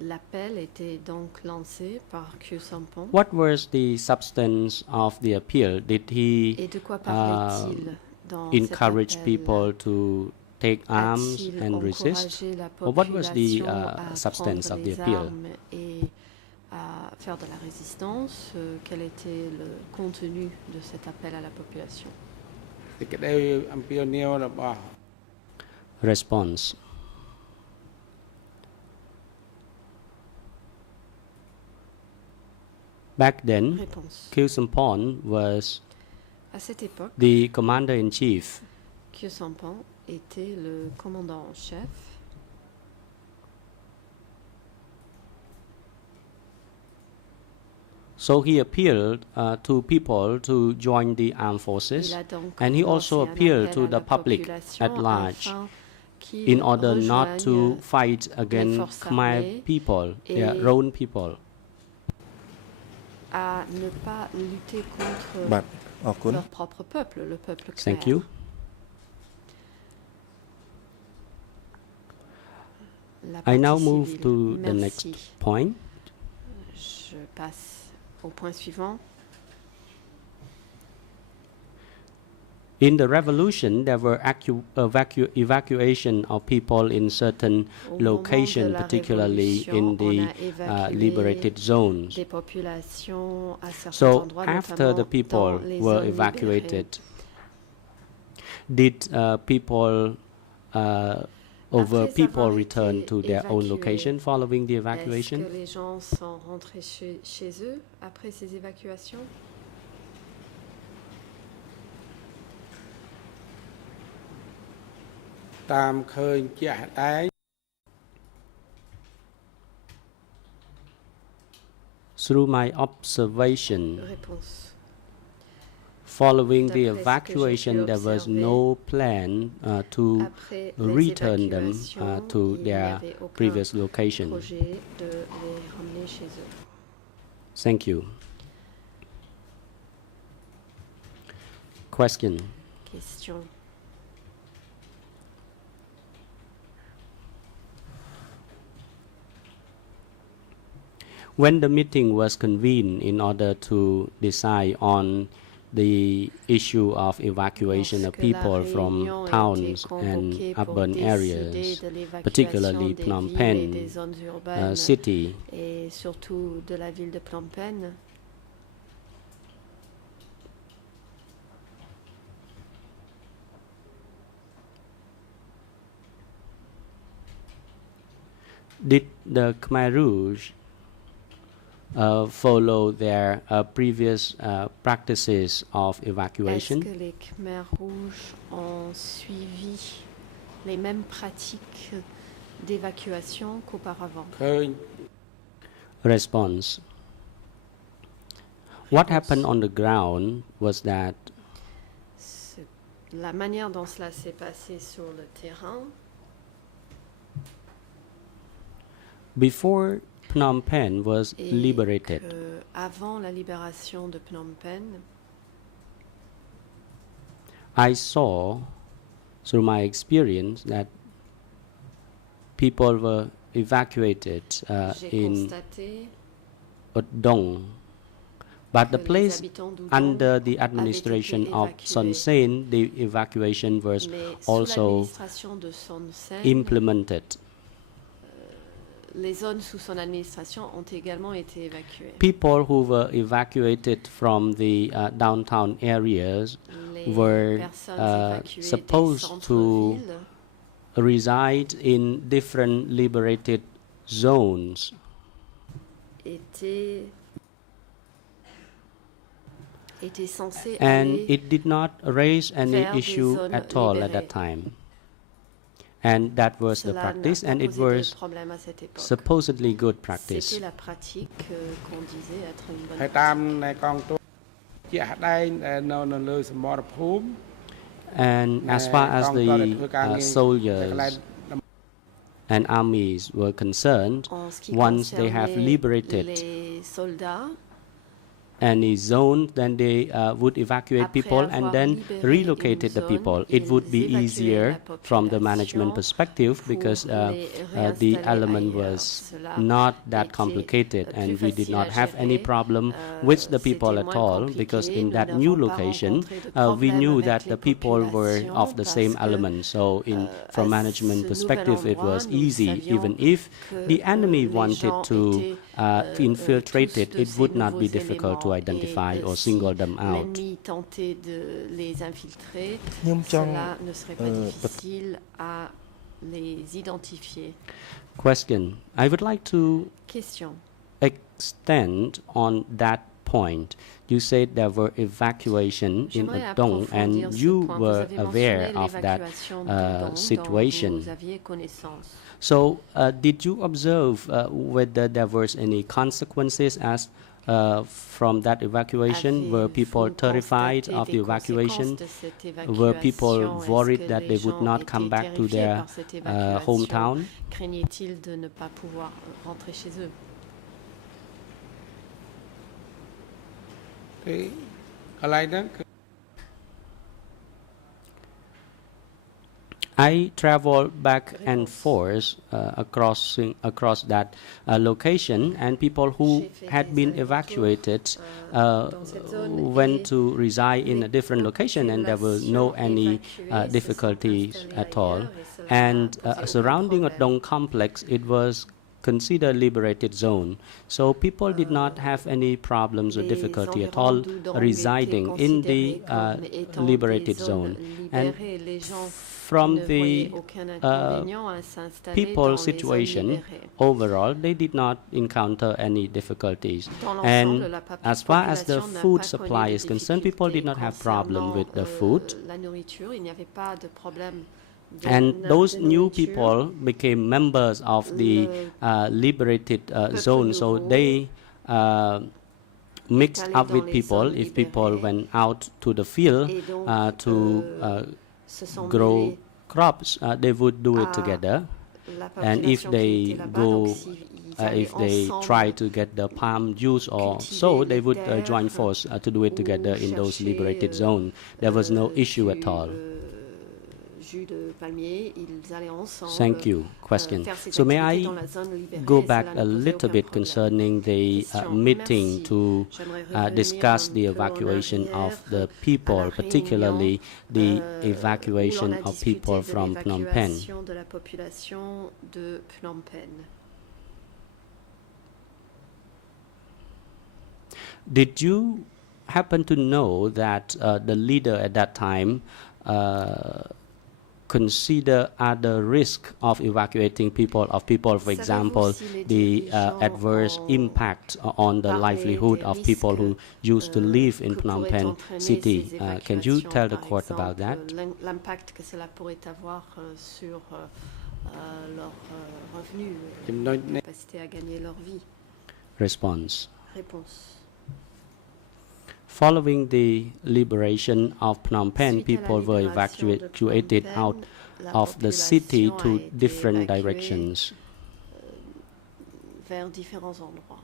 L'appel était donc lancé par Khieu Samphan. What was the substance of the appeal? Did he Et de quoi parlait-il dans cet encourage appel? people to take arms A-t-il and resist? encouragé la Or what was the population à substance prendre of the les appeal? armes et à faire de la résistance? Quel était le contenu de cet appel à la population? សេចក្តីអំពាវនាវរបស់ Response. Back then, Réponse. Khieu Samphan was À cette époque, the commander-in-chief. Khieu Samphan était le commandant en chef. So he appealed to people to join the armed forces, Il a donc and he lancé also un appealed appel to à the la public population at large afin qu'ils in order not to rejoignent fight against forces Khmer armées people, et their own people. à ne pas lutter contre បាទអរគុណ leur propre peuple, le peuple khmer. Thank you. La I now partie move civile. to the Merci. next point. Je passe au point suivant. In the revolution, there were evacuation of people in certain Au moment de locations, la particularly révolution, in on the a évacué liberated zones. des populations à certains So endroits, after the notamment people dans les were zones evacuated, libérées. did people over Après people avoir return été to their own évacués, location following the Est-ce evacuation? que les gens sont rentrés chez eux après ces évacuations?តាមឃើញជាក់តែង Through my observation, Réponse. following the D'après ce que j'ai evacuation, pu there was observer, no plan to Après les return them évacuations, to il n'y their avait aucun previous location. projet de les ramener chez eux. Thank you. Question. Question. When the meeting was convened in order to decide on the issue of evacuation of Lorsque la people from réunion a été towns and convoquée pour urban décider areas, de l'évacuation particularly des Phnom villes et Penh des zones urbaines city, et surtout de la ville de Phnom Penh, did the Khmer Rouge follow their previous practices of est-ce evacuation? que les Khmers rouges ont suivi les mêmes pratiques d'évacuation qu'auparavant? ឃើញ Response. What happened on the ground was that La manière dont cela s'est passé sur le terrain, before Phnom Penh was et liberated, que avant la libération de Phnom Penh, I saw through my experience that people were evacuated j'ai in constaté Odong, but the que les place habitants d'Udong under the avaient administration été of Son évacués. Sen, the evacuation was Mais sous also l'administration de Son Sen, implemented. les zones sous son administration ont également été évacuées. People who were evacuated from the downtown areas Les were personnes évacuées des supposed to centres-villes reside in different liberated zones. étaient censées And aller it did not raise any vers des issue zones at all at that libérées. time. And that was the Cela n'a practice, pas and it posé de was problème à cette époque. supposedly good practice. C'était la pratique qu'on disait être une bonne ហើយ pratique. តាមនៃកងទ័ពជាក់ដែងដែលនៅលើសមរភូមិ And as far as កងទ័ពដែល the ធ្វើការងារ soldiers កន្លែង and armies were concerned, En ce qui once they have concernait liberated les soldats, any zone, then they would evacuate Après people and avoir then libéré relocated une the zone, people. It would be ils évacuaient easier la from the management population perspective pour because les the réinstaller element ailleurs. was Cela not that était complicated plus and we did facile not à have any gérer. problem with the people C'était at moins all compliqué. because in Nous that n'avons new pas location rencontré de we problème knew avec that les the people were of the populations same parce que, element. So from à management ce perspective nouvel it was endroit, nous easy. savions Even if que, the enemy les wanted gens to étaient, infiltrate tous it, de it ces would not be nouveaux difficult to éléments. identify Et, or si single them out. l'ennemi tentait de les infiltrer, ខ្ញុំចង់ cela ne serait pas difficile à les identifier. Question. I would like to Question. extend on that point. You said there were evacuation in J'aimerais Adong approfondir and ce you point. were Vous avez aware mentionné of that l'évacuation d'Adong dont situation. vous aviez connaissance. So did you observe whether there was any consequences as from that evacuation? Were people Avez-vous terrified constaté of the des evacuation? conséquences de cette Were people évacuation? Est-ce worried que that les they would gens not come étaient back to terrifiés their par cette évacuation? hometown? Craignaient-ils de ne pas pouvoir rentrer chez eux? Thế ở lại đó I traveled back and forth across that location, and people who had been evacuated went to reside in a different location, and there were no any difficulties at all. And surrounding Adong complex, it was considered liberated zone, so people did not have any problems or difficulty at all residing in the liberated zone. And from the people situation overall, they did not encounter any difficulties. And as far as the food supply is concerned, people did not have problem with the food. And those new people became members of the liberated zone, so they mixed up with people. If people went out to the field to grow crops, they would do it together. And if they go, if they try to get the palm juice or so, they would join force to do it together in those liberated zones. There was no issue at all. Thank you. Question. So may I go back a little bit concerning the meeting to discuss the evacuation of the people, particularly the evacuation of people from Phnom Penh. Did you happen to know that the leader at that time consider other risk of evacuating people, for example, the adverse impact on the livelihood of people who used to live in Phnom Penh city? Can you tell the court about that? L'impact que cela pourrait avoir sur leurs revenus, capacité à gagner leur vie. Response. Réponse. Following the liberation of Phnom Penh, people were evacuated out of the city to different directions. Vers différents endroits.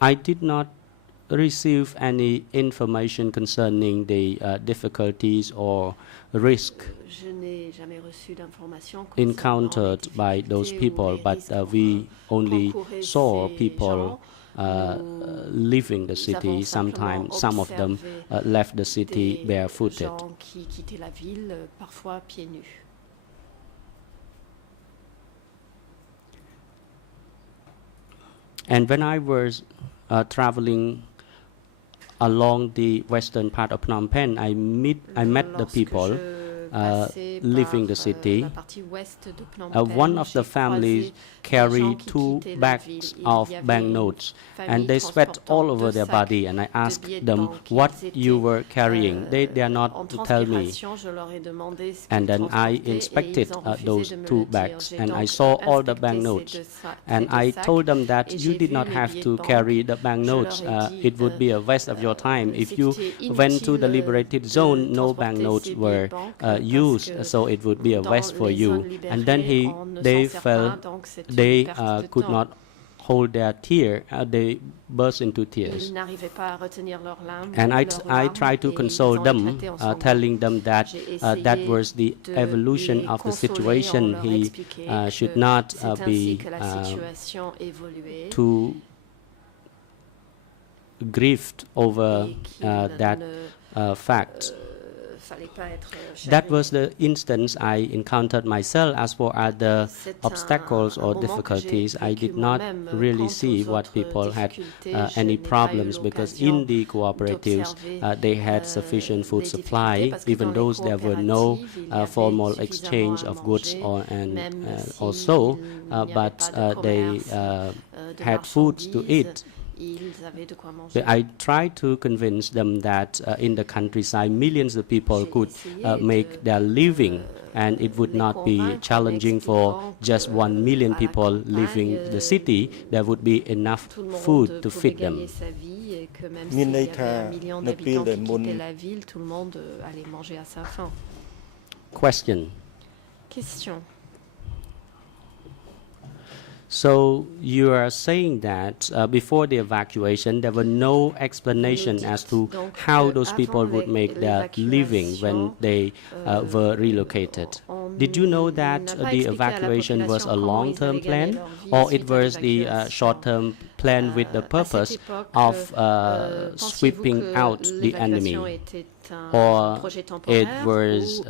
I did not receive any information concerning the difficulties or risk encountered by those people, but we only saw people leaving the city. Sometimes some of them left the city barefooted. And when I was traveling along the western part of Phnom Penh, I met the people leaving the city. One of the families carried 2 bags of banknotes, and they sweat all over their body. And I asked them what you were carrying. They are not to tell me. And then I inspected those 2 bags, and I saw all the banknotes. And I told them that you did not have to carry the banknotes. It would be a waste of your time. If you went to the liberated zone, no banknotes were used, so it would be a waste for you. And then they felt they could not hold their tear. They burst into tears. Ils n'arrivaient pas à retenir leurs larmes. And I leurs larmes, tried to et console ils ont them, éclaté en sanglots. telling them that J'ai that essayé was the de evolution les of the consoler en situation. leur He expliquant should que not c'est ainsi be que la situation évoluait. too grieved over Et qu'il that ne fact. fallait pas être That chagriné. was the instance I encountered myself. As for other C'est obstacles un or moment que j'ai difficulties, I vécu did not moi-même. really Quant see aux what autres people had difficultés, je any n'ai pas eu problems, because l'occasion in the cooperatives d'observer, they had sufficient food des supply, difficultés parce que even dans though les there were no coopératives, il y avait formal suffisamment exchange à of goods manger, and même si also, il n'y avait but pas de they commerce, de had foods to marchandises. eat. Ils avaient de quoi manger. I tried to convince them that in the countryside, millions of people J'ai could essayé make their living, and it would les not be convaincre en challenging for expliquant just que 1 million à la people campagne, living the city. There would be enough tout le monde food to pouvait feed them. gagner sa vie et que mêmeមាន s'il y ន័យ avait ថា 1 million នៅពេល d'habitants ដែល qui មុន quittaient la ville, tout le monde allait manger à sa faim. Question. Question. So you are saying that before the evacuation, there were no explanation as to Donc, how those avant people would make their living when they were relocated. Did you know that the evacuation was a long-term plan, or it was the short-term plan with the purpose of sweeping out the enemy? Or it was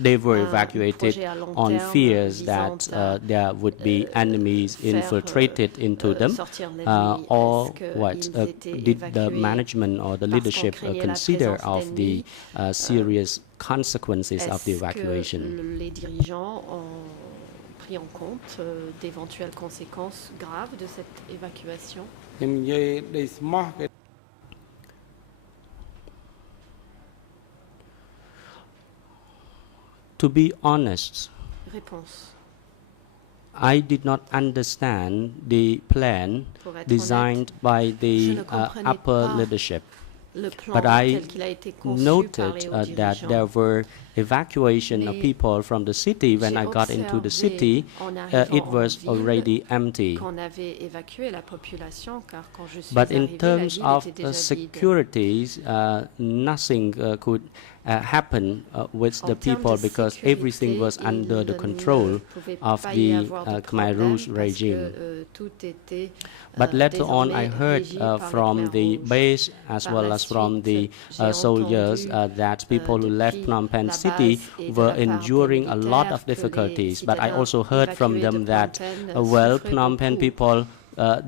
they were evacuated on fears that there would be enemies infiltrated into them, or what did the management or the leadership consider of the serious consequences of the evacuation? Les dirigeants ont pris en compte d'éventuelles conséquences graves de cette évacuation. ខ្ញុំនិយាយដីស្មោះគេ To be honest, Réponse. I did not understand the plan Pour être designed by je the ne comprenais upper pas leadership. Le plan But I tel qu'il a été conçu par noted les hauts that dirigeants. there were evacuation of Mais people from the city. When I got into the city, en arrivant it en was ville, already empty. qu'on avait évacué la population, car quand je suis But in arrivée, la terms ville of était déjà vide. securities, nothing could happen with the En termes people de because sécurité, everything was under the il control ne pouvait of pas y the avoir de Khmer problème Rouge parce que, regime. tout était, But later on, I désormais heard régi par les from Khmer the Rouges. base as Par well la as from the suite, j'ai soldiers entendu, that people who left depuis Phnom Penh la City base et de were la part des enduring a lot militaires of que les difficulties. But I citadins also heard from évacués de them Phnom that, Penh well, souffraient Phnom Penh beaucoup. people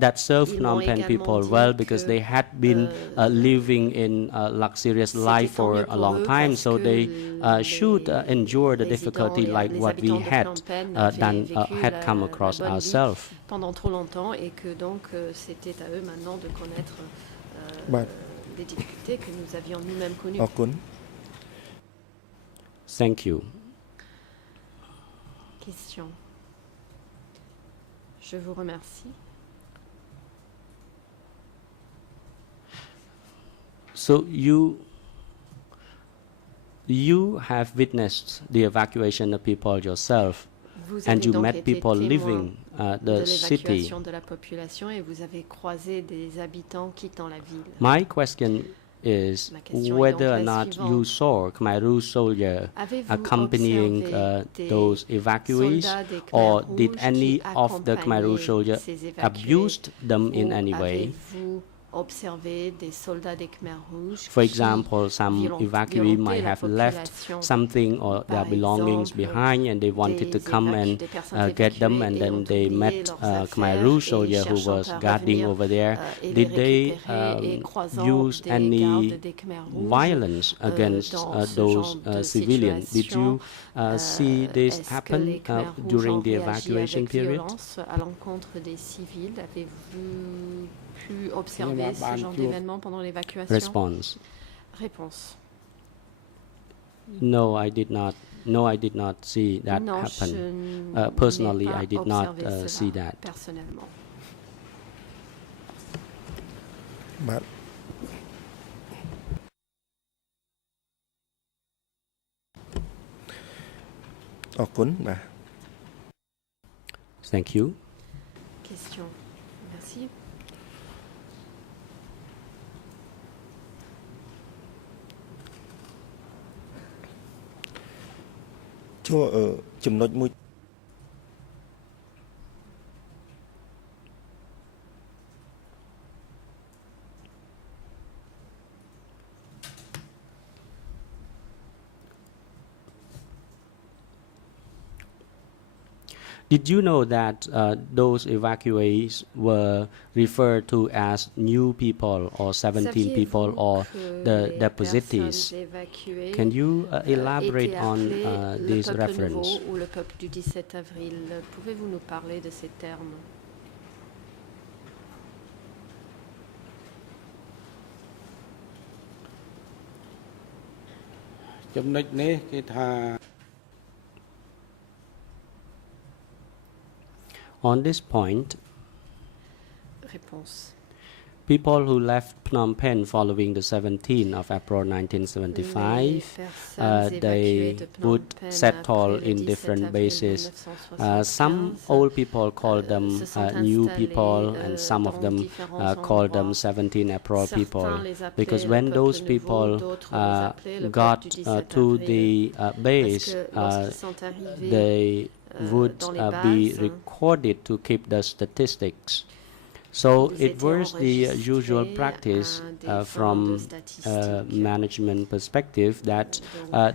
that served Ils Phnom m'ont Penh également people dit well because que, they had been living in a luxurious life tant mieux for a pour long eux time, parce so que they les should endure the résidents, difficulty like les what we habitants de had Phnom Penh avaient done, vécu had la- come la across bonne vie ourselves. pendant trop longtemps et que donc c'était à eux maintenant de connaître បាទ des difficultés que nous avions nous-mêmes connues. អរគុណ Thank you. Question. Je vous remercie. So you have witnessed the evacuation of people yourself, Vous and avez you donc met été people témoin living de the city. l'évacuation de la population et vous avez croisé des habitants quittant la ville. My question is Ma question est whether donc or la not you suivante. saw Khmer Rouge soldiers Avez-vous accompanying observé des those evacuees, soldats des Khmer or Rouges did any qui of the Khmer Rouge accompagnaient soldiers ces évacués? abused them in Ou any way? avez-vous observé des soldats des Khmer Rouges For qui example, some evacuee might violentaient la have left population? something or their Par belongings exemple, behind, and they wanted to des come and des personnes get them, évacuées and et then ont they oublié met leurs Khmer affaires Rouge et soldier who cherchant was à guarding revenir, over there. et Did les they récupérer et croisant use des any gardes des Khmer Rouges, violence against dans ce those genre de civilians? Did you situation, see this est-ce que happen les Khmer Rouges during ont the réagi evacuation avec period? violence à l'encontre des civils? Avez-vous pu observer Bah, ce genre tu- d'événement pendant l'évacuation? Response: Réponse. No, I did not. No, I did not see that Non, happen. je Personally, n'ai pas I did not observé see cela, that. personnellement. បាទ អរគុណបាទ Thank you. Question. Merci.ចំណុចមួយ Did you know that those evacuees were referred to as new people or 17 people or the depositees? Can you elaborate on this le peuple reference? nouveau ou le peuple du 17 avril. Pouvez-vous nous parler de ces termes? On this point, Réponse. people who left Phnom Penh following the 17th of April 1975, they would settle in different bases. Some old people call them new people, and some of them call them 17 April people. Because when those people got to the base, they would be recorded to keep the statistics. So it was the usual practice from management perspective that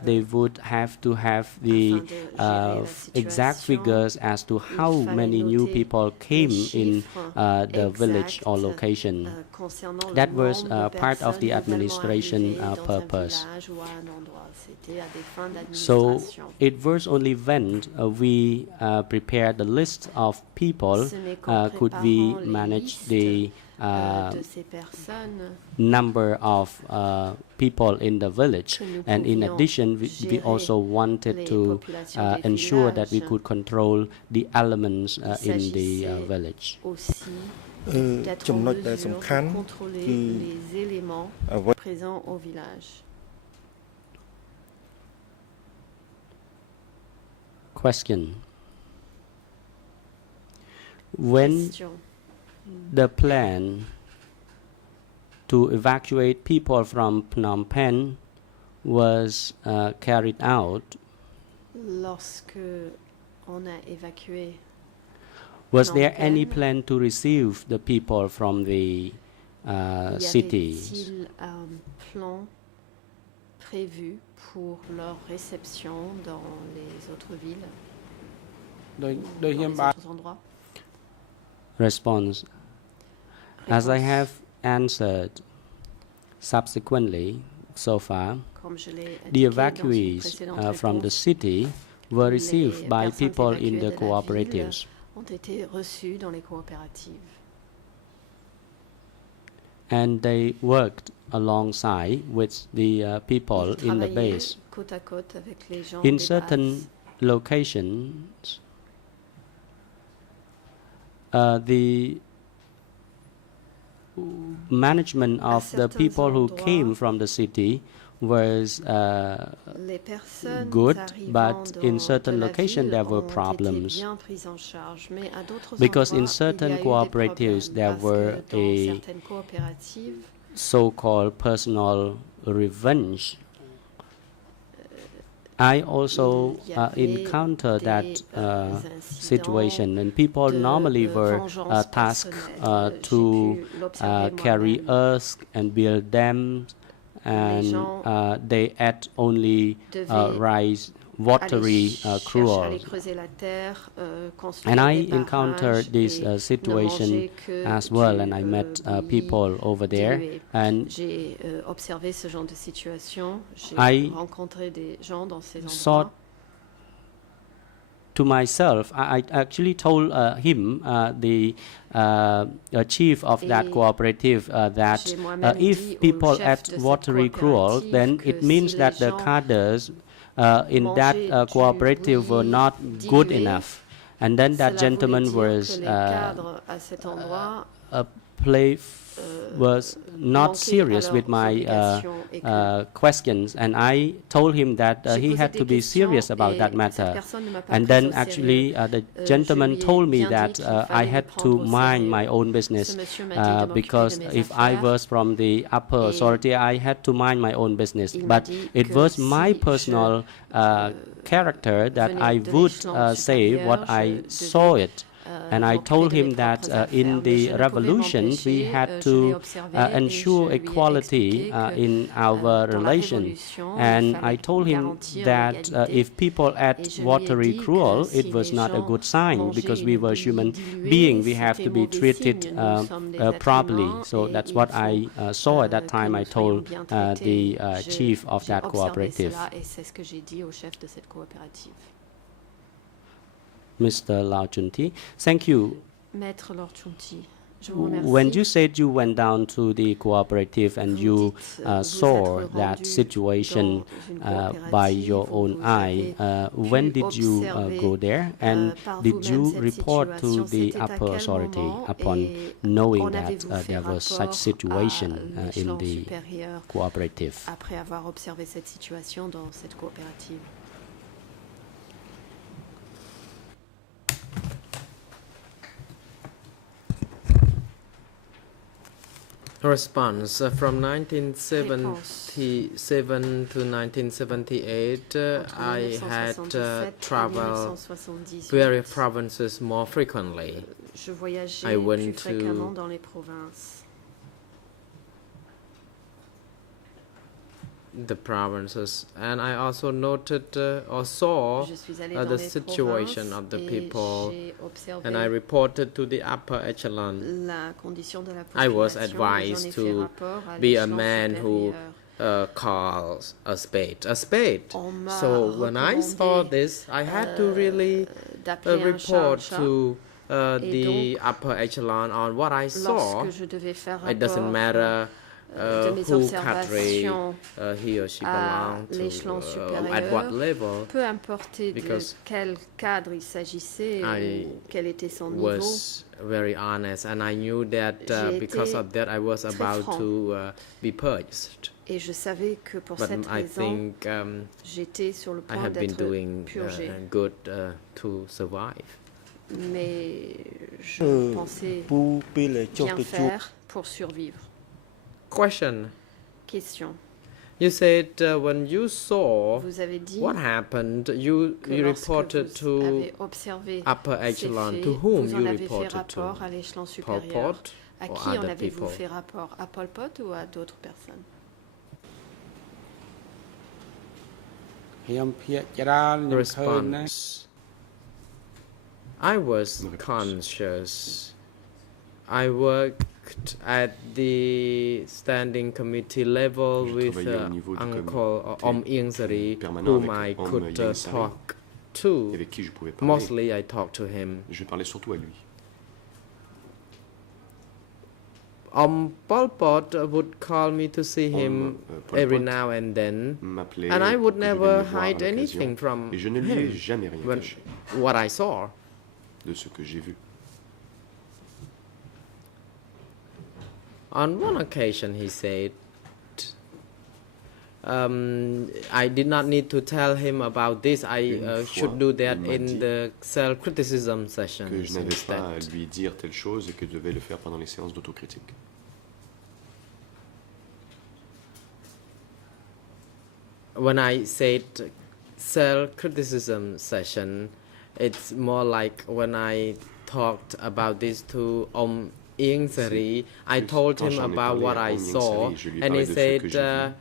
they would have to have the exact figures as to how many new people came in the village or location. That was part of the administration purpose. So it was only when we prepared the list of people could we manage the number of people in the village, and in addition we also wanted to ensure that we could control the elements in the village. ចំណុចដែលសំខាន់គឺអ្វី présents au village. Question. When the plan to evacuate people from Phnom Penh was carried out, Lorsque on a évacué, was Phnom there any Penh, plan to receive the people from the cities? y avait-il un plan prévu pour leur réception dans les autres villes, dans les autres endroits? Response. As I have answered subsequently so far, Comme je l'ai the indiqué dans une evacuees précédente from the réponse, city were les received by personnes people in évacuées the de la cooperatives. ville ont été reçues dans les coopératives. And they worked alongside with the people Ils in the travaillaient base. côte à côte avec les gens In des certain bases. locations, the management of the certains people who endroits, came from the city was Les personnes good, arrivant but in dans- certain de la locations ville there were ont été problems. bien prises en charge, mais à d'autres Because in endroits, certain il y a eu des cooperatives problèmes there parce were que dans a certaines coopératives, so-called personal revenge. I also il y avait encountered that des, incidents situation, and people de normally were vengeance tasked personnelle. J'ai to pu l'observer carry moi-même. earth and build dams, and gens they add only devaient rice watery chercher à cruel. aller creuser la terre, construire And I des barrages encountered this et ne situation manger que as well, du, and I met bouilli people over there, dilué. and J'ai observé ce genre de situation. J'ai I rencontré des gens dans ces thought endroits. to myself, I actually told him, the chief of that Et cooperative, that j'ai moi-même dit if au people chef add de cette watery cruel, coopérative then que it means si that les the gens cadres in that mangeaient du cooperative were bouilli not good dilué, enough. And then that cela gentleman voulait dire was que les cadres à cet endroit was not serious with my questions, and I told him that he had to be serious about that matter. And then actually the gentleman told me that I had to mind my own business because if I was from the upper authority, I had to mind my own business. But it was my personal character that I would say what I saw it. And I told him that in the revolution we had to ensure equality in our relation. And I told him that if people ate watery gruel, it was not a good sign because we were human beings. We have to be treated properly. So that's what I saw at that time. I told the chief of that cooperative. Mr. Lau Chun-Thi, thank you. Maître Laure Chun-Thi, je vous remercie. When you said you went down to the cooperative and you saw that situation by your own eye, when did you go there? And did you report to the upper authority upon knowing that there was such situation in the cooperative? Après avoir observé cette situation dans cette coopérative. Response from 1977 to 1978, I had traveled various provinces more frequently. I went to the provinces, and I also noted or saw the situation of the people, and I reported to the upper echelon. I was advised to be a man who calls a spade a spade. So when I saw this, I had to really report to the upper echelon on what I saw. It doesn't matter who cadre he or she belonged to, at what level, peu importe de quel cadre il s'agissait ou quel était son niveau. I was very honest, and I knew that because of that I was about to be purged. Et je savais que pour But cette I raison, think j'étais sur le I point have been d'être doing purgé. good to survive. Mais je pensais bien faire pour survivre. Question. Question. You said when you saw Vous avez dit what happened, you que lorsque reported vous to avez observé upper ces echelon. faits, To whom vous en you avez fait reported to? rapport à l'échelon Pol supérieur. Pot À or qui en other avez-vous people? fait rapport? À Pol Pot ou à d'autres personnes? ខ្ញុំភាកច្រើនខ្ញុំឃើញណា Response. I was conscious. I worked at the standing committee level with travaillais au niveau du Uncle comité Om Ieng Sari, permanent whom avec I Om could Ieng Sari, talk to. avec qui je pouvais parler. Mostly I talked to him. Je parlais surtout à lui. Pol Pot would call me to see him Pol every Pot now and then, m'appelait and I would pour que je never vienne le voir à hide l'occasion, anything from et je ne lui ai him jamais rien when, caché what I saw. de ce que j'ai vu. On one occasion, he said, I did not need to tell him about this. I should do that il m'a in dit the self-criticism Que sessions je n'avais pas à instead. lui dire telle chose et que je devais le faire pendant les séances d'autocritique. When I said self-criticism session, it's more like when I talked about this to Om Ieng Sari, I told Quand him j'en ai about parlé what à I Om Ieng saw, Sari, je lui and he parlais de ce que said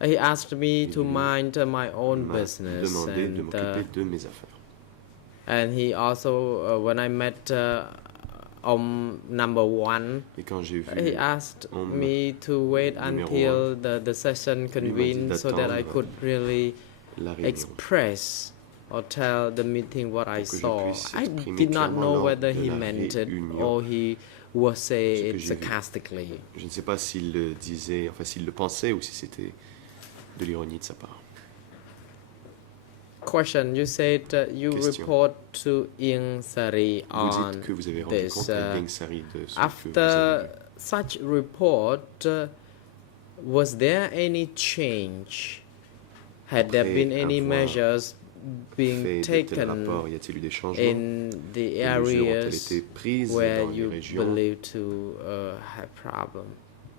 j'ai he asked me to Il mind my own m'a business, demandé de and m'occuper de mes affaires. and he also when I met number one, Et quand j'ai vu he asked Om me to wait numéro until the session convened so that I d'attendre could really la réunion, express or tell the meeting what I que je saw. puisse I exprimer did not clairement know lors whether de he la meant it réunion or he was ce saying que it j'ai vu. sarcastically. Je ne sais pas s'il le disait, enfin s'il le pensait ou si c'était de l'ironie de sa part. Question. You said you Question. report to Ieng Sari Vous on dites que vous avez rendu this. compte à Ieng Sari de ce que vous After avez vu. such report, was there any change? Had there Après been any avoir measures being fait de tels taken rapports, y a-t-il eu des changements? in the Des mesures ont-elles areas été prises where dans les you régions believe to have problem?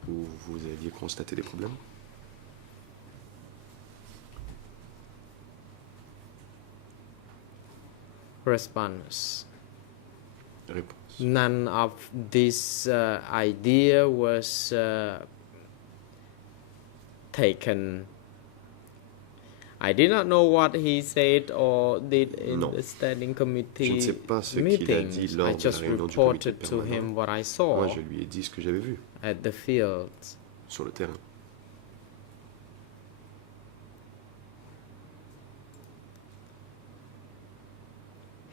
où vous aviez constaté des problèmes? Response. Réponse. None of this idea was taken. I did not know what he said or did in Non. the standing Je ne committee sais pas ce qu'il a dit meetings. lors I de la just réunion du comité reported to permanent. him what I Moi, saw je lui ai dit ce que j'avais vu at the fields. sur le terrain.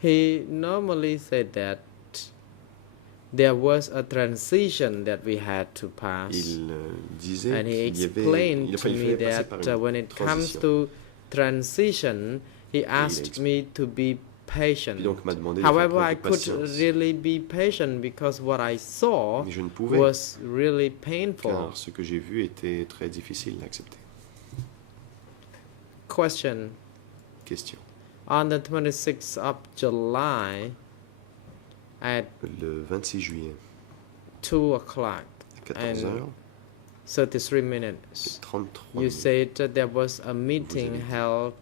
He normally said that there was a transition that we had to pass. Il disait And he qu'il y avait, explained il to me fallait passer par that une when it comes transition. to transition, he asked me to be patient. Il donc m'a demandé de faire However, preuve I de could patience. really be patient because what I saw Mais je ne pouvais, was really painful. car ce que j'ai vu était très difficile à accepter. Question. Question. On the 26th of July at Le 26 juillet, 2 o'clock à 14 and h 33 minutes, 33 you minutes, said that there was a meeting dit held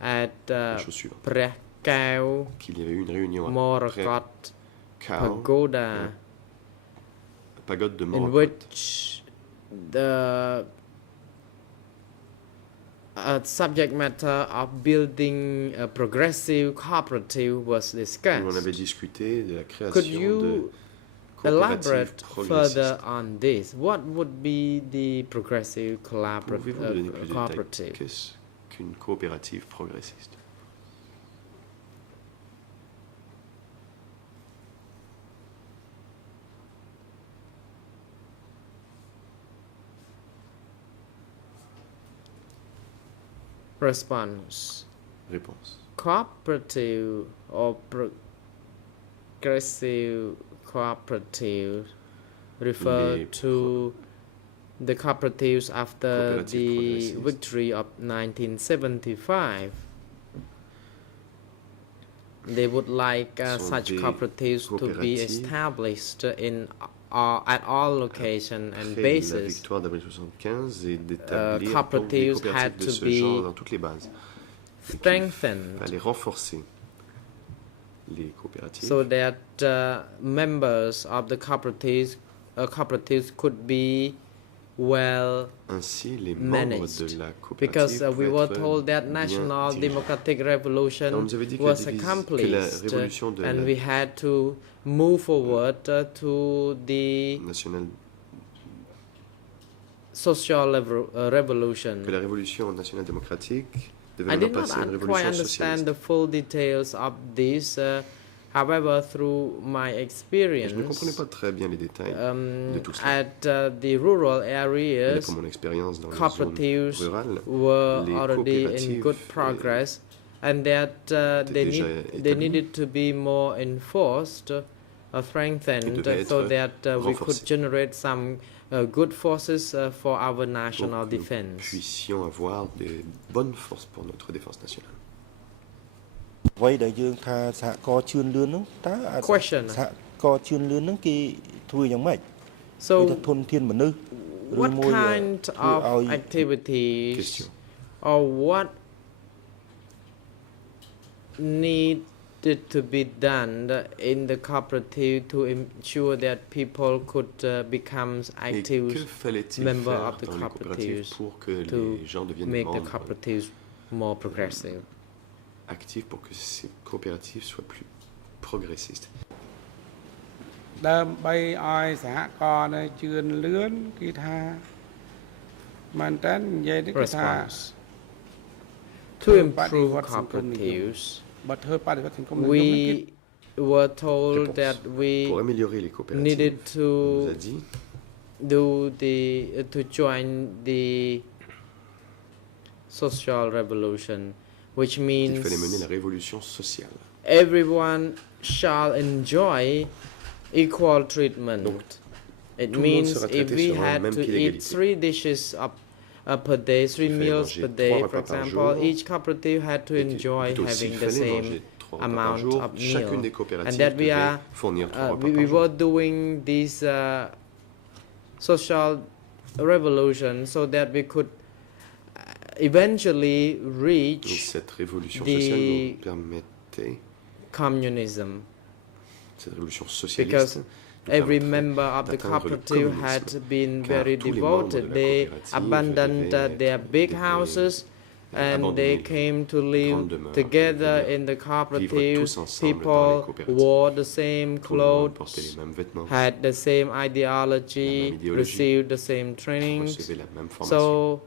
at la chose suivante, Preh Kao qu'il y avait eu une réunion à Morakot Kao, Pagoda, pagode de in Morakot, which the subject matter of building a progressive cooperative was où on discussed. avait discuté de la Could création de you coopératives elaborate further progressistes. on this? What would be the progressive Pouvez-vous me donner plus de détails? cooperative? Qu'est-ce qu'une coopérative progressiste? Response. Réponse. Cooperative or progressive cooperative refer Les to the cooperatives after Coopératives the progressistes. victory of 1975. They would like Sont such des cooperatives to be coopératives established at all locations and Après la bases. victoire d'avril 75 et d'établir donc des coopératives coopératives had de to ce be genre dans toutes les bases. Strengthened Il fallait renforcer les coopératives so that members of the cooperatives could be well ainsi les membres managed. de la Because coopérative we pouvaient were être told that bien national dirigés. democratic Alors, on revolution nous avait dit que was que la accomplished révolution de and la we had to move forward to the nationale, social revolution. que la révolution nationale démocratique devait I did maintenant not passer à une quite révolution understand socialiste. the full details of this. However, through my Et experience, je ne comprenais pas très bien les détails de tout cela. at the rural Mais areas, pour mon expérience dans les zones cooperatives rurales, were les already in coopératives, good progress, and that they déjà they établies. needed to be more enforced, strengthened, devaient so être that we could renforcées. generate some good forces for our pour national que nous defense. puissions avoir des bonnes forces pour notre défense nationale. អ្វីដែលយើងថាសហករណ៍ជឿនលឿនហ្នឹងតើ Question. សហករណ៍ជឿនលឿនហ្នឹងគេធ្វើយ៉ាងម៉េច គេថា So, ធនធានមនុស្សឬ what មួយ kind ធ្វើឲ្យ of activities Question. or what needed to be done in the cooperative to ensure that people could become Et active que fallait-il member faire of the dans les coopératives cooperatives pour que to les gens deviennent make the membres cooperatives more progressive? actifs pour que ces coopératives soient plus progressistes? ដើម្បីឲ្យសហករណ៍ជឿនលឿនគឺថាមែនតើនិយាយនេះគឺថា Response. To improve cooperatives, បើធ្វើបដិវត្តសង្គមនិយមនេះគឺ we were told Réponse. that we Pour améliorer les coopératives, needed on nous a to dit do to join the social revolution. which qu'il means fallait mener la révolution sociale. everyone shall enjoy equal treatment. Donc, it tout le monde means sera if traité we sur un had même to pied eat d'égalité. 3 dishes per day, 3 Il fallait meals manger per 3 day, repas for par example, jour. each cooperative had to enjoy Plutôt, s'il having the fallait same manger 3 repas par amount jour, of chacune des meal. coopératives And that we devait are fournir 3 repas we par were jour. doing this social revolution so that we could eventually Et reach cette révolution the sociale nous permettait, communism, cette révolution because socialiste, nous every permettrait member of the d'atteindre le cooperative communisme. had been Car very tous les membres de devoted. la They coopérative abandoned their big devaient houses and abandonner they les came to grandes live demeures, together venir in the vivre cooperatives. tous ensemble dans les People coopératives. wore the same Tout le monde portait clothes, les mêmes vêtements, had the same ideology, idéologie, received the same trainings. recevaient la même formation. So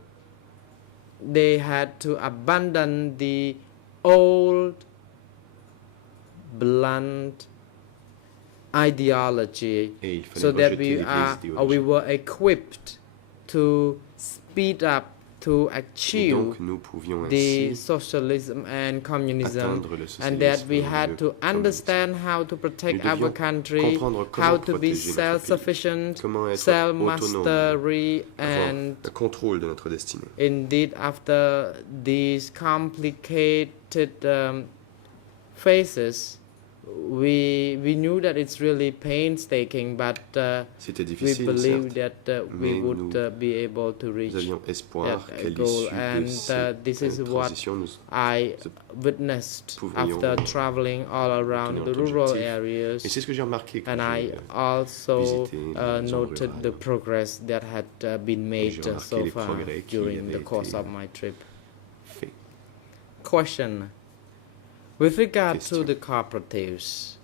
they had to abandon the old blunt ideology Et il fallait so that rejeter we les are vieilles or we idéologies. were equipped to speed up to Et achieve donc nous pouvions the ainsi socialism and communism, atteindre le and that socialisme we et had le to communisme. understand how to protect Nous our devions country, comprendre comment how to be protéger notre pays, self-sufficient, comment être autonome, self-mastery, avoir and le contrôle de notre destinée. indeed after these complicated phases, we knew that it's really painstaking, but C'était we difficile, believed certes, that we mais would nous be able to nous reach avions espoir that qu'à goal, l'issue and de cette this is what transition, nous I witnessed pouvions after traveling all around obtenir the notre rural objectif. areas, Et c'est ce que j'ai remarqué quand and I j'ai also visité les zones noted the rurales. progress that had been made j'ai remarqué so les far progrès qui during avaient the course été of my trip. faits. Question. With regard to Question. the cooperatives,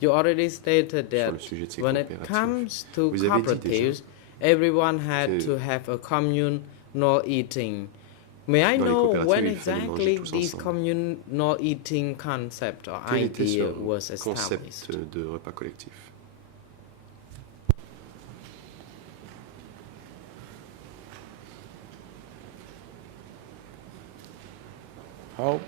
you already stated Sur that le sujet de ces when it coopératives, comes to vous avez dit cooperatives, everyone had que to have a communal eating. May I dans les know coopératives, when il fallait manger exactly tous this ensemble. communal eating concept or Quel était idea ce was established? concept de repas collectif? Hộp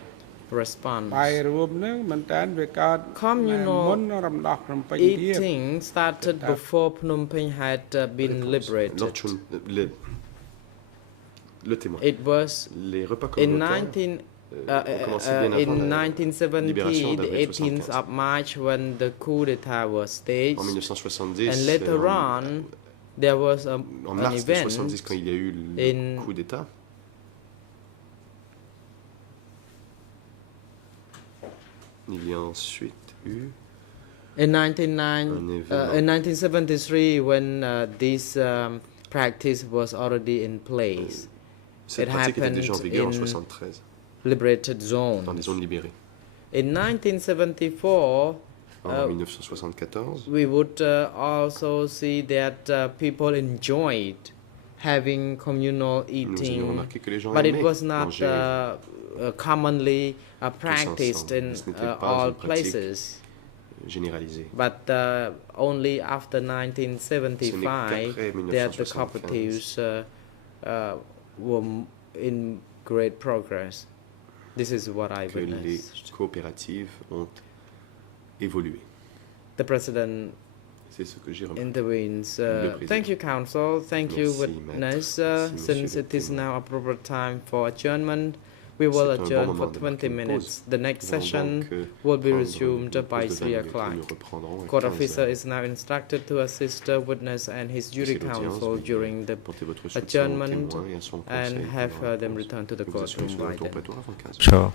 Response. បាយរួមហ្នឹងមែនតើវាកើតមុន Communal រំដោះភ្នំពេញទៀត eating started before Phnom Penh had been liberated. Lord Chun- le témoin. It was Les repas in communautaires 19 ont commencé bien avant in la 1970, libération the d'Avril 18th 75. of March, when the coup d'etat was staged, En 1970, and later on there was en an mars event 1970, quand il y a eu le in- coup d'État, il y a ensuite eu in un 1973 when this practice was already in place. cette It pratique était déjà en happened vigueur en in 1973 liberated dans les zones. zones libérées. In 1974, En 1974, we would also see that people enjoyed having communal nous avions eating, remarqué que les gens but it aimaient was not manger commonly practiced ensemble. in Ce n'était pas all une pratique places. généralisée. But only after Ce n'est 1975 qu'après that the 1975 cooperatives were in great progress. This is what I que les witnessed. coopératives ont évolué. The president C'est ce que j'ai remarqué. intervenes. Le président. Thank you, counsel. Thank you, Merci, witness. maître. Merci, Since monsieur it is le témoin. now appropriate time for adjournment, we will C'est un bon adjourn moment for de 20 marquer une minutes. pause. The next Nous allons session donc, will be prendre resumed une by pause de 3 20 minutes et o'clock. nous reprendrons à Court 15 officer heures. is now instructed to assist the witness and his jury Monsieur l'audience, counsel veuillez during the apporter votre soutien au adjournment témoin et à son and conseil have pendant la them pause. return to the Nous vous assurons courtroom que nous by retournons then. près de toi avant 15 heures. Sure.